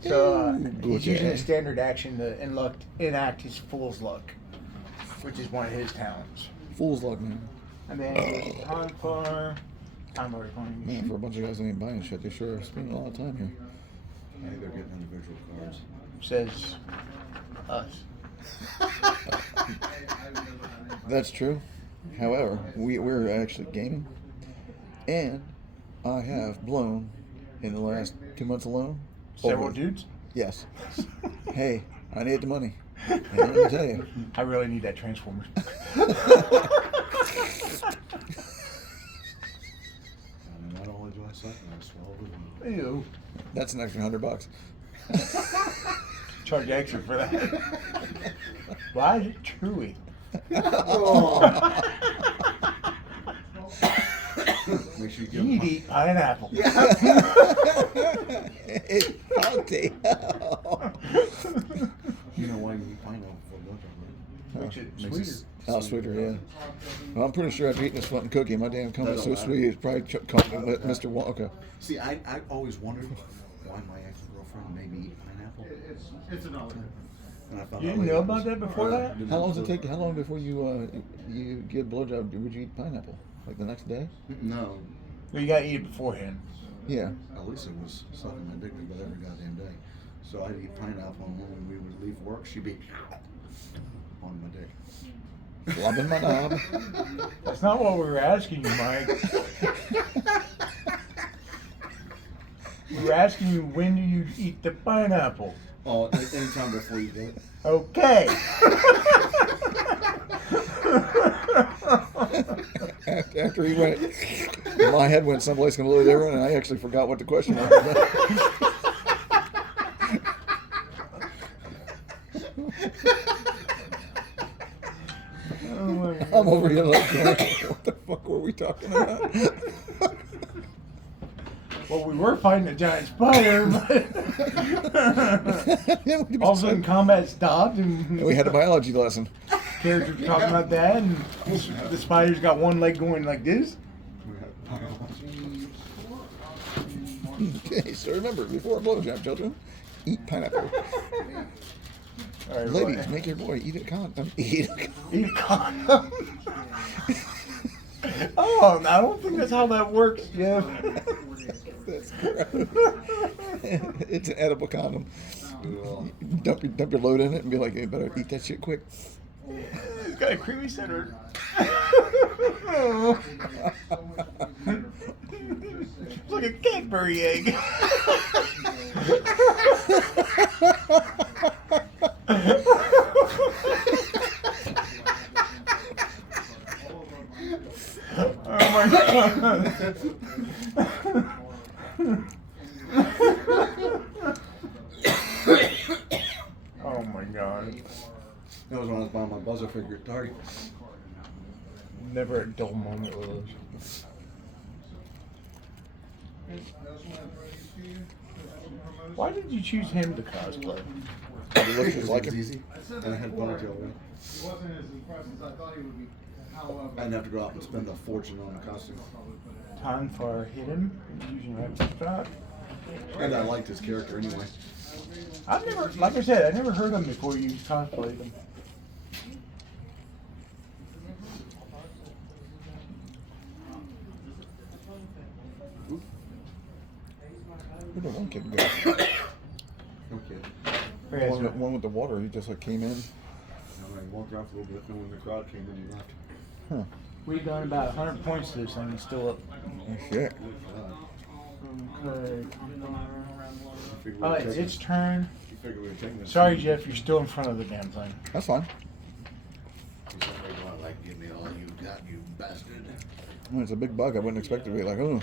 So Ooh, he's using okay. a standard action to enact his Fool's Luck, which is one of his talents. Fool's luck, man. And then he goes time for Man, for a bunch of guys that ain't buying shit, they sure are spending a lot of time here. Hey, they're getting individual cards. says us. That's true. However, we're actually gaming, and I have blown in the last 2 months alone. Several over- dudes? Yes. Hey, I need the money. And let me tell you. I really need that Transformers. And not only do I suck, I swallow the wind. Ew. That's an extra $100. Charge extra for that. Why is it chewy? Make sure you You give need them to eat pineapple. Salty. You know why you eat pineapple for lunch, right? Makes it Makes sweeter. it Oh, sweeter, yeah. Well, I'm pretty sure after eating this fucking cookie, my damn comedy's so Doesn't matter. sweet, it's probably called me Mr. Walker. See, I always wondered why my ex-girlfriend made me eat pineapple. It's another difference. And I found You out didn't later know it about was- that before that? didn't How long know does it it take? was- How long before you get a blowjob? Would you eat pineapple? Like the next day? No, Well, you gotta eat it beforehand. Yeah. Elisa was sucking my dick about every goddamn day. So I'd eat pineapple, and when we would leave work, she'd be on my dick. Lobbing my knob. That's not what we were asking you, Mike. We were asking you, when do you eat the pineapple? Oh, anytime before you do it. Okay. After he went, my head went someplace completely different, and I actually forgot what the question was. Oh my God. I'm over here like, what the fuck were we talking about? Well, we were fighting a giant spider, but all of a sudden combat stopped, and We had a biology lesson. characters were talking about that, and the spider's got one leg going like this. Okay, so remember, before a blowjob, children, eat pineapple. All right, Ladies, right. make your boy eat a condom. Eat a Eat a condom. Oh, I don't think that's how that works, Jeff. That's gross. It's an edible condom. Dump your load in it and be like, hey, better eat that shit quick. It's got a creamy center. It's like a Cadbury egg. Oh my God. Oh my God. That was when I was buying my buzzer figure at Target. Never a dull moment with those. Why did you choose him to cosplay? He looks just like It was him. easy, and I had ponytail. Right? He wasn't as impressed as I thought he would be. However, I didn't have to go out and spend a fortune on a costume. Time for hidden using rifle shot. And I liked his character anyway. I've never, like I said, I never heard him before you cosplayed him. Where'd the one kid go? Okay. One with the water, he just like came in. And I walked off a little bit, and when the crowd came in, he left. Huh. We've done about 100 points to this thing. It's still up. Oh, shit. Okay. You figure we Oh, were it's taking- its turn. you figure we were taking this- Sorry, Jeff, you're still in front of the damn thing. That's fine. He's like, give me all you got, you bastard. Well, it's a big bug. I wouldn't expect it to be like, oh,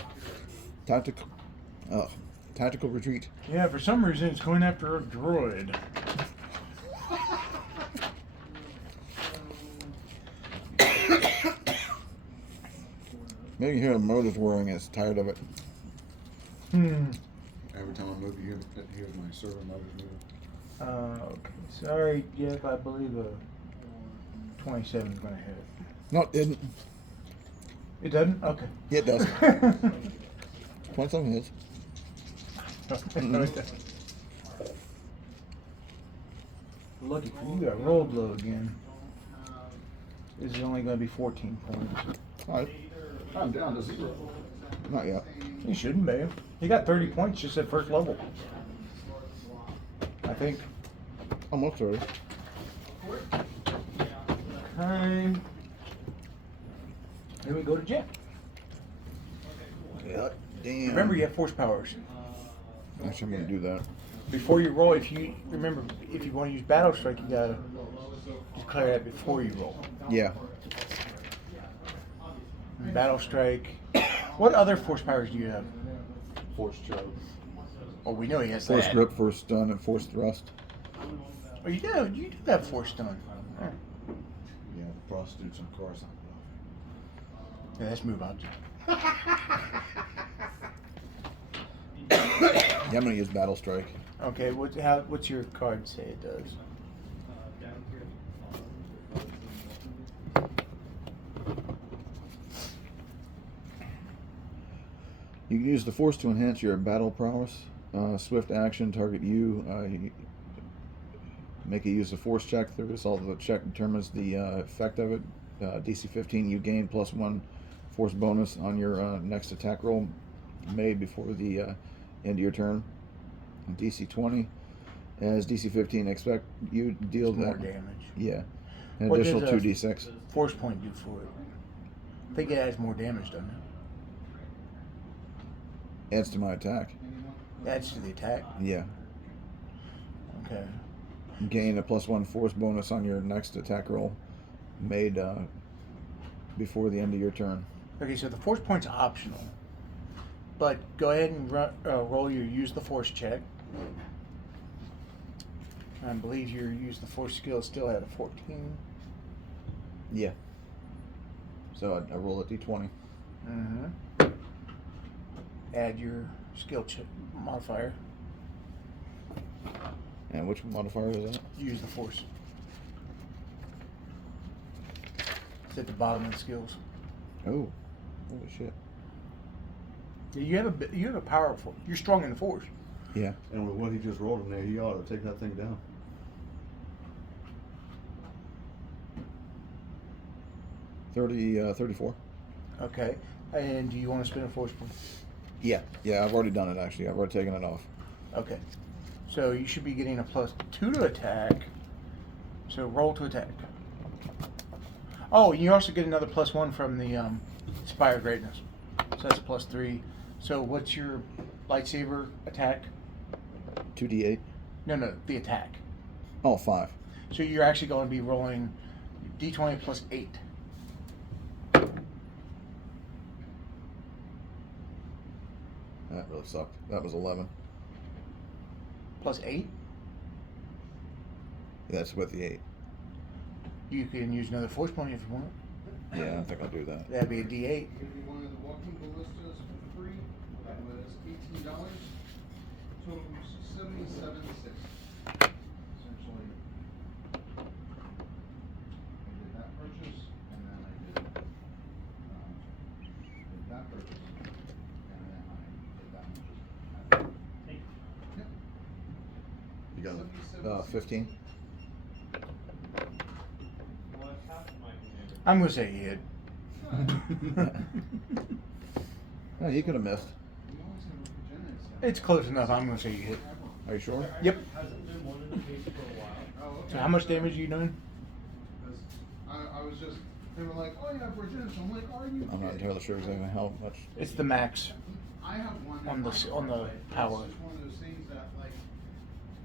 tactical retreat. Yeah, for some reason it's going after a droid. Maybe you hear the motors whirring. It's tired of it. Hmm. Every time I move, you hear my server motors moving. Okay. Sorry, Jeff. I believe a 27 is going to hit. No, it didn't. It doesn't? Okay. Yeah, it does. 27 hits. Lucky for you, I rolled low again. This is only going to be 14 points. Alright. I'm down to 0. Not yet. He shouldn't be. He got 30 points just at first level. I think. Almost 30. Okay. Here we go to Jet. Yeah. Damn. Remember, you have force powers. Actually, I'm gonna do that. Before you roll, if you want to use Battle Strike, you gotta declare that before you roll. Yeah. Battle Strike. What other force powers do you have? Force choke. Oh, we know he has Force that. grip, force stun, and force thrust. Oh, you do have force stun. Oh. Yeah, the prostitutes and cars. Yeah, let's move on. Yeah, I'm gonna use battle strike. Okay, what's your card say it does? You can use the force to enhance your battle prowess. Swift action, target you. Make it use a force check. The result of the check determines the effect of it. DC 15, you gain +1 force bonus on your next attack roll made before the end of your turn. DC 20, as DC 15, expect you deal More that. damage. Yeah, an What additional does 2d6. Force point do for it? I think it adds more damage, doesn't it? Adds to my attack. Adds to the attack. Yeah. Okay. Gain a +1 force bonus on your next attack roll made before the end of your turn. Okay, so the force point's optional, but go ahead and roll your use the force check. I believe your use the force skill still at a 14. Yeah. So I roll a d20. Mm-hmm. Add your skill check modifier. And which modifier is that? Use the force. It's at the bottom of the skills. Oh, holy shit. Yeah, you have a powerful. You're strong in the force. Yeah. And with what he just rolled in there, he ought to take that thing down. 34. Okay. And do you want to spend a force point? Yeah. Yeah, I've already done it actually. I've already taken it off. Okay. So you should be getting a +2 to attack. So roll to attack. Oh, you also get another +1 from the Inspire Greatness. So that's a +3. So what's your lightsaber attack? 2d8. No, the attack. Oh, 5. So you're actually going to be rolling d20 +8. That really sucked. That was 11. +8? That's with the 8. You can use another force point if you want. Yeah, I think I'll do that. That'd be a d8. If you wanted the walking ballistas for free, that was $18. Total was $77.60. Essentially, I did that purchase, and then I did that purchase, and then I did that purchase. Yep. You got 15? I'm going to say he hit. Oh, you could have missed. We always have regenerates. It's close enough. I'm going to say you hit. Are you sure? Yep. Hasn't been one in the case for a while. Oh, okay. So how much damage are you doing? Because I was just, they were like, oh yeah, regenerates. I'm like, are you I'm not kidding? entirely sure exactly how much. It's the max. I have one On in the my s- on the car, but power. It's just one of those things that like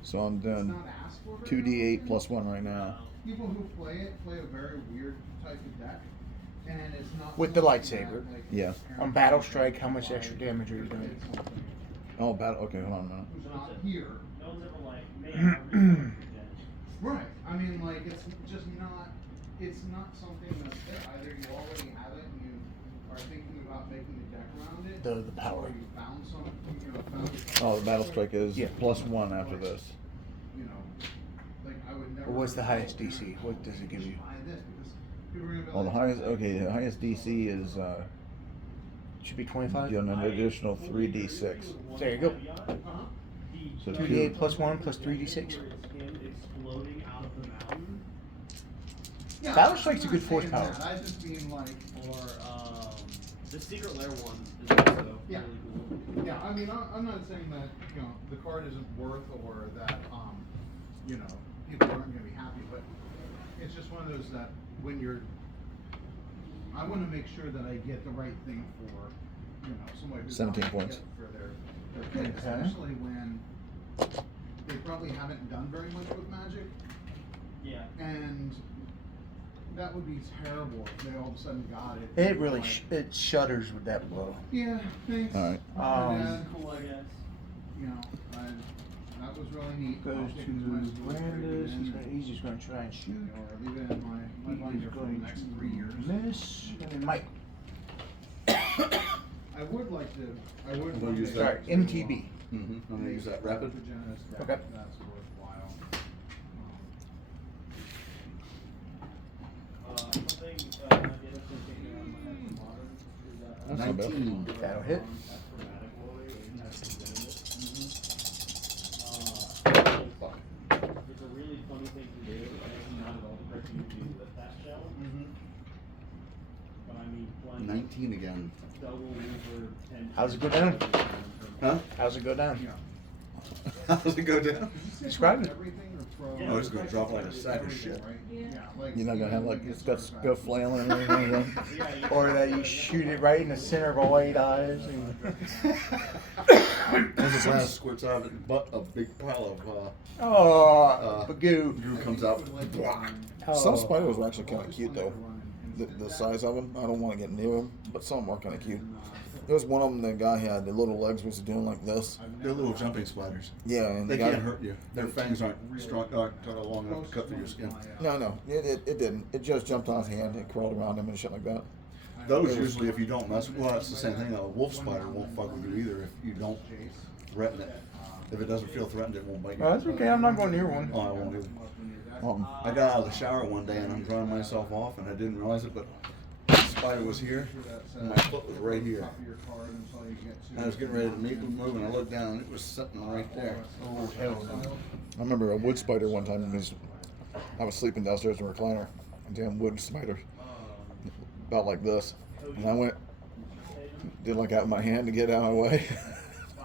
So I'm it's doing not asked for. very 2d8 often. +1 right now. People who play a very weird type of deck, and it's not With the something lightsaber. that, like, Yeah. On Battle Strike, how much extra damage are you doing? Oh, battle. Okay, hold on a minute. Who's not here? No one's ever like, man, I really like revenge. Right. I mean, like it's just not. It's not something that's there. Either you already have it and you are thinking about making a deck around it. The power. Or you found some. Found Oh, the battle strike is Yeah. +1 after this. You know, like I would never. What's the highest DC? What does it give you? Buy this because people are gonna be Well, the like, highest. Okay, the highest DC is Should be 25. Get an additional 3d6. There you go. So 2d8 plus 1 plus 3d6. Exploding out of the mountain. Yeah, Battle Strike's a I'm good not force saying power. that. I just mean like, Or the Secret Lair one is also Yeah. really cool. yeah. I mean, I'm not saying that the card isn't worth or that people aren't going to be happy, but it's just one of those that when you're, I want to make sure that I get the right thing for somebody who's 17 trying to points. get for their kid, Okay. especially when they probably haven't done very much with Magic. Yeah. And that would be terrible if they all of a sudden got it. It really it shudders with that blow. Yeah, thanks. All right. Yeah, Cool, I guess. that was really neat. Goes I'll to take it my school, Brandis. break it in, He's just going to try and shoot. Or leave it in my binder for the Going next to 3 years. miss. And then Mike. I would like to. I would. We'll use Sorry, that. MTB. I'm gonna use that rapid. Okay. That's worthwhile. Something the other thing taking on my head from modern is that That's not bad. 19. That'll hit. It's a really funny thing to do, and it's not at all the correct thing to do with that shell. But I mean, playing 19 again. double over 10. How's it go down? Huh? How's it go down? How does it go down? Describe it. Everything or throw. Oh, it's gonna drop like a sack of shit. Right? Yeah. Like You're not gonna have like it's got go flailing and everything. Then? Or that you shoot it right in the center of a white eyes. As the blast squirts out, but a big pile of Oh, bagoo. goo comes out. Some Oh. spiders were actually kind of cute though. The size of them, I don't want to get near them, but some are kind of cute. There was one of them the guy had, the little legs was doing like this. They're little jumping spiders. Yeah, and They the guy, can't hurt you. Their fangs aren't strong, aren't long enough to cut through your skin. No, it didn't. It just jumped on his hand and crawled around him and shit like that. Those usually, if you don't mess with, well, it's the same thing. A wolf spider won't fuck with you either if you don't threaten it. If it doesn't feel threatened, it won't bite you. Oh, that's okay. I'm not going near one. Oh, I won't either. Uh-uh. I got out of the shower one day and I'm drying myself off and I didn't realize it, but the spider was here and my foot was right here. And I was getting ready to move and I looked down and it was sitting right there. Oh, hell no. I remember a wood spider one time. I was sleeping downstairs in a recliner. A damn wood spider, about like this, and I went, did like out of my hand to get out of my way.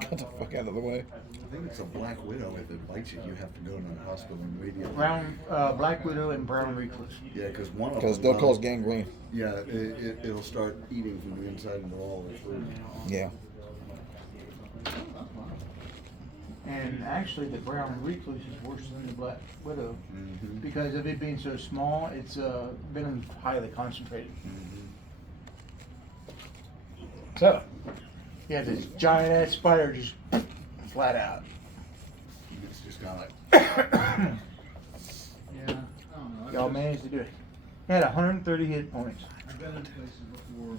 Got the fuck out of the way. I think it's a black widow. If it bites you, you have to go to the hospital immediately. Brown, Black Widow and Brown Recluse. Yeah, because one of Because them. they'll cause gangrene. Yeah, it'll start eating from the inside into all the food. Yeah. And actually, the Brown Recluse is worse than the Black Widow Mm-hmm. because of it being so small. It's venom highly concentrated. So, yeah, this giant ass spider just flat out. It's just kind of like. Yeah, I don't know. Y'all managed to do it. It had 130 hit points. I've been in places before,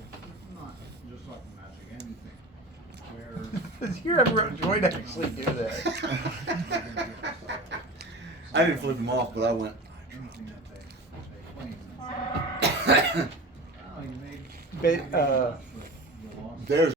not just talking Magic, anything, where You're ever enjoyed actually do that. I didn't flip him off, but I went. anything that they claim. I don't know, you made But, the loss. There's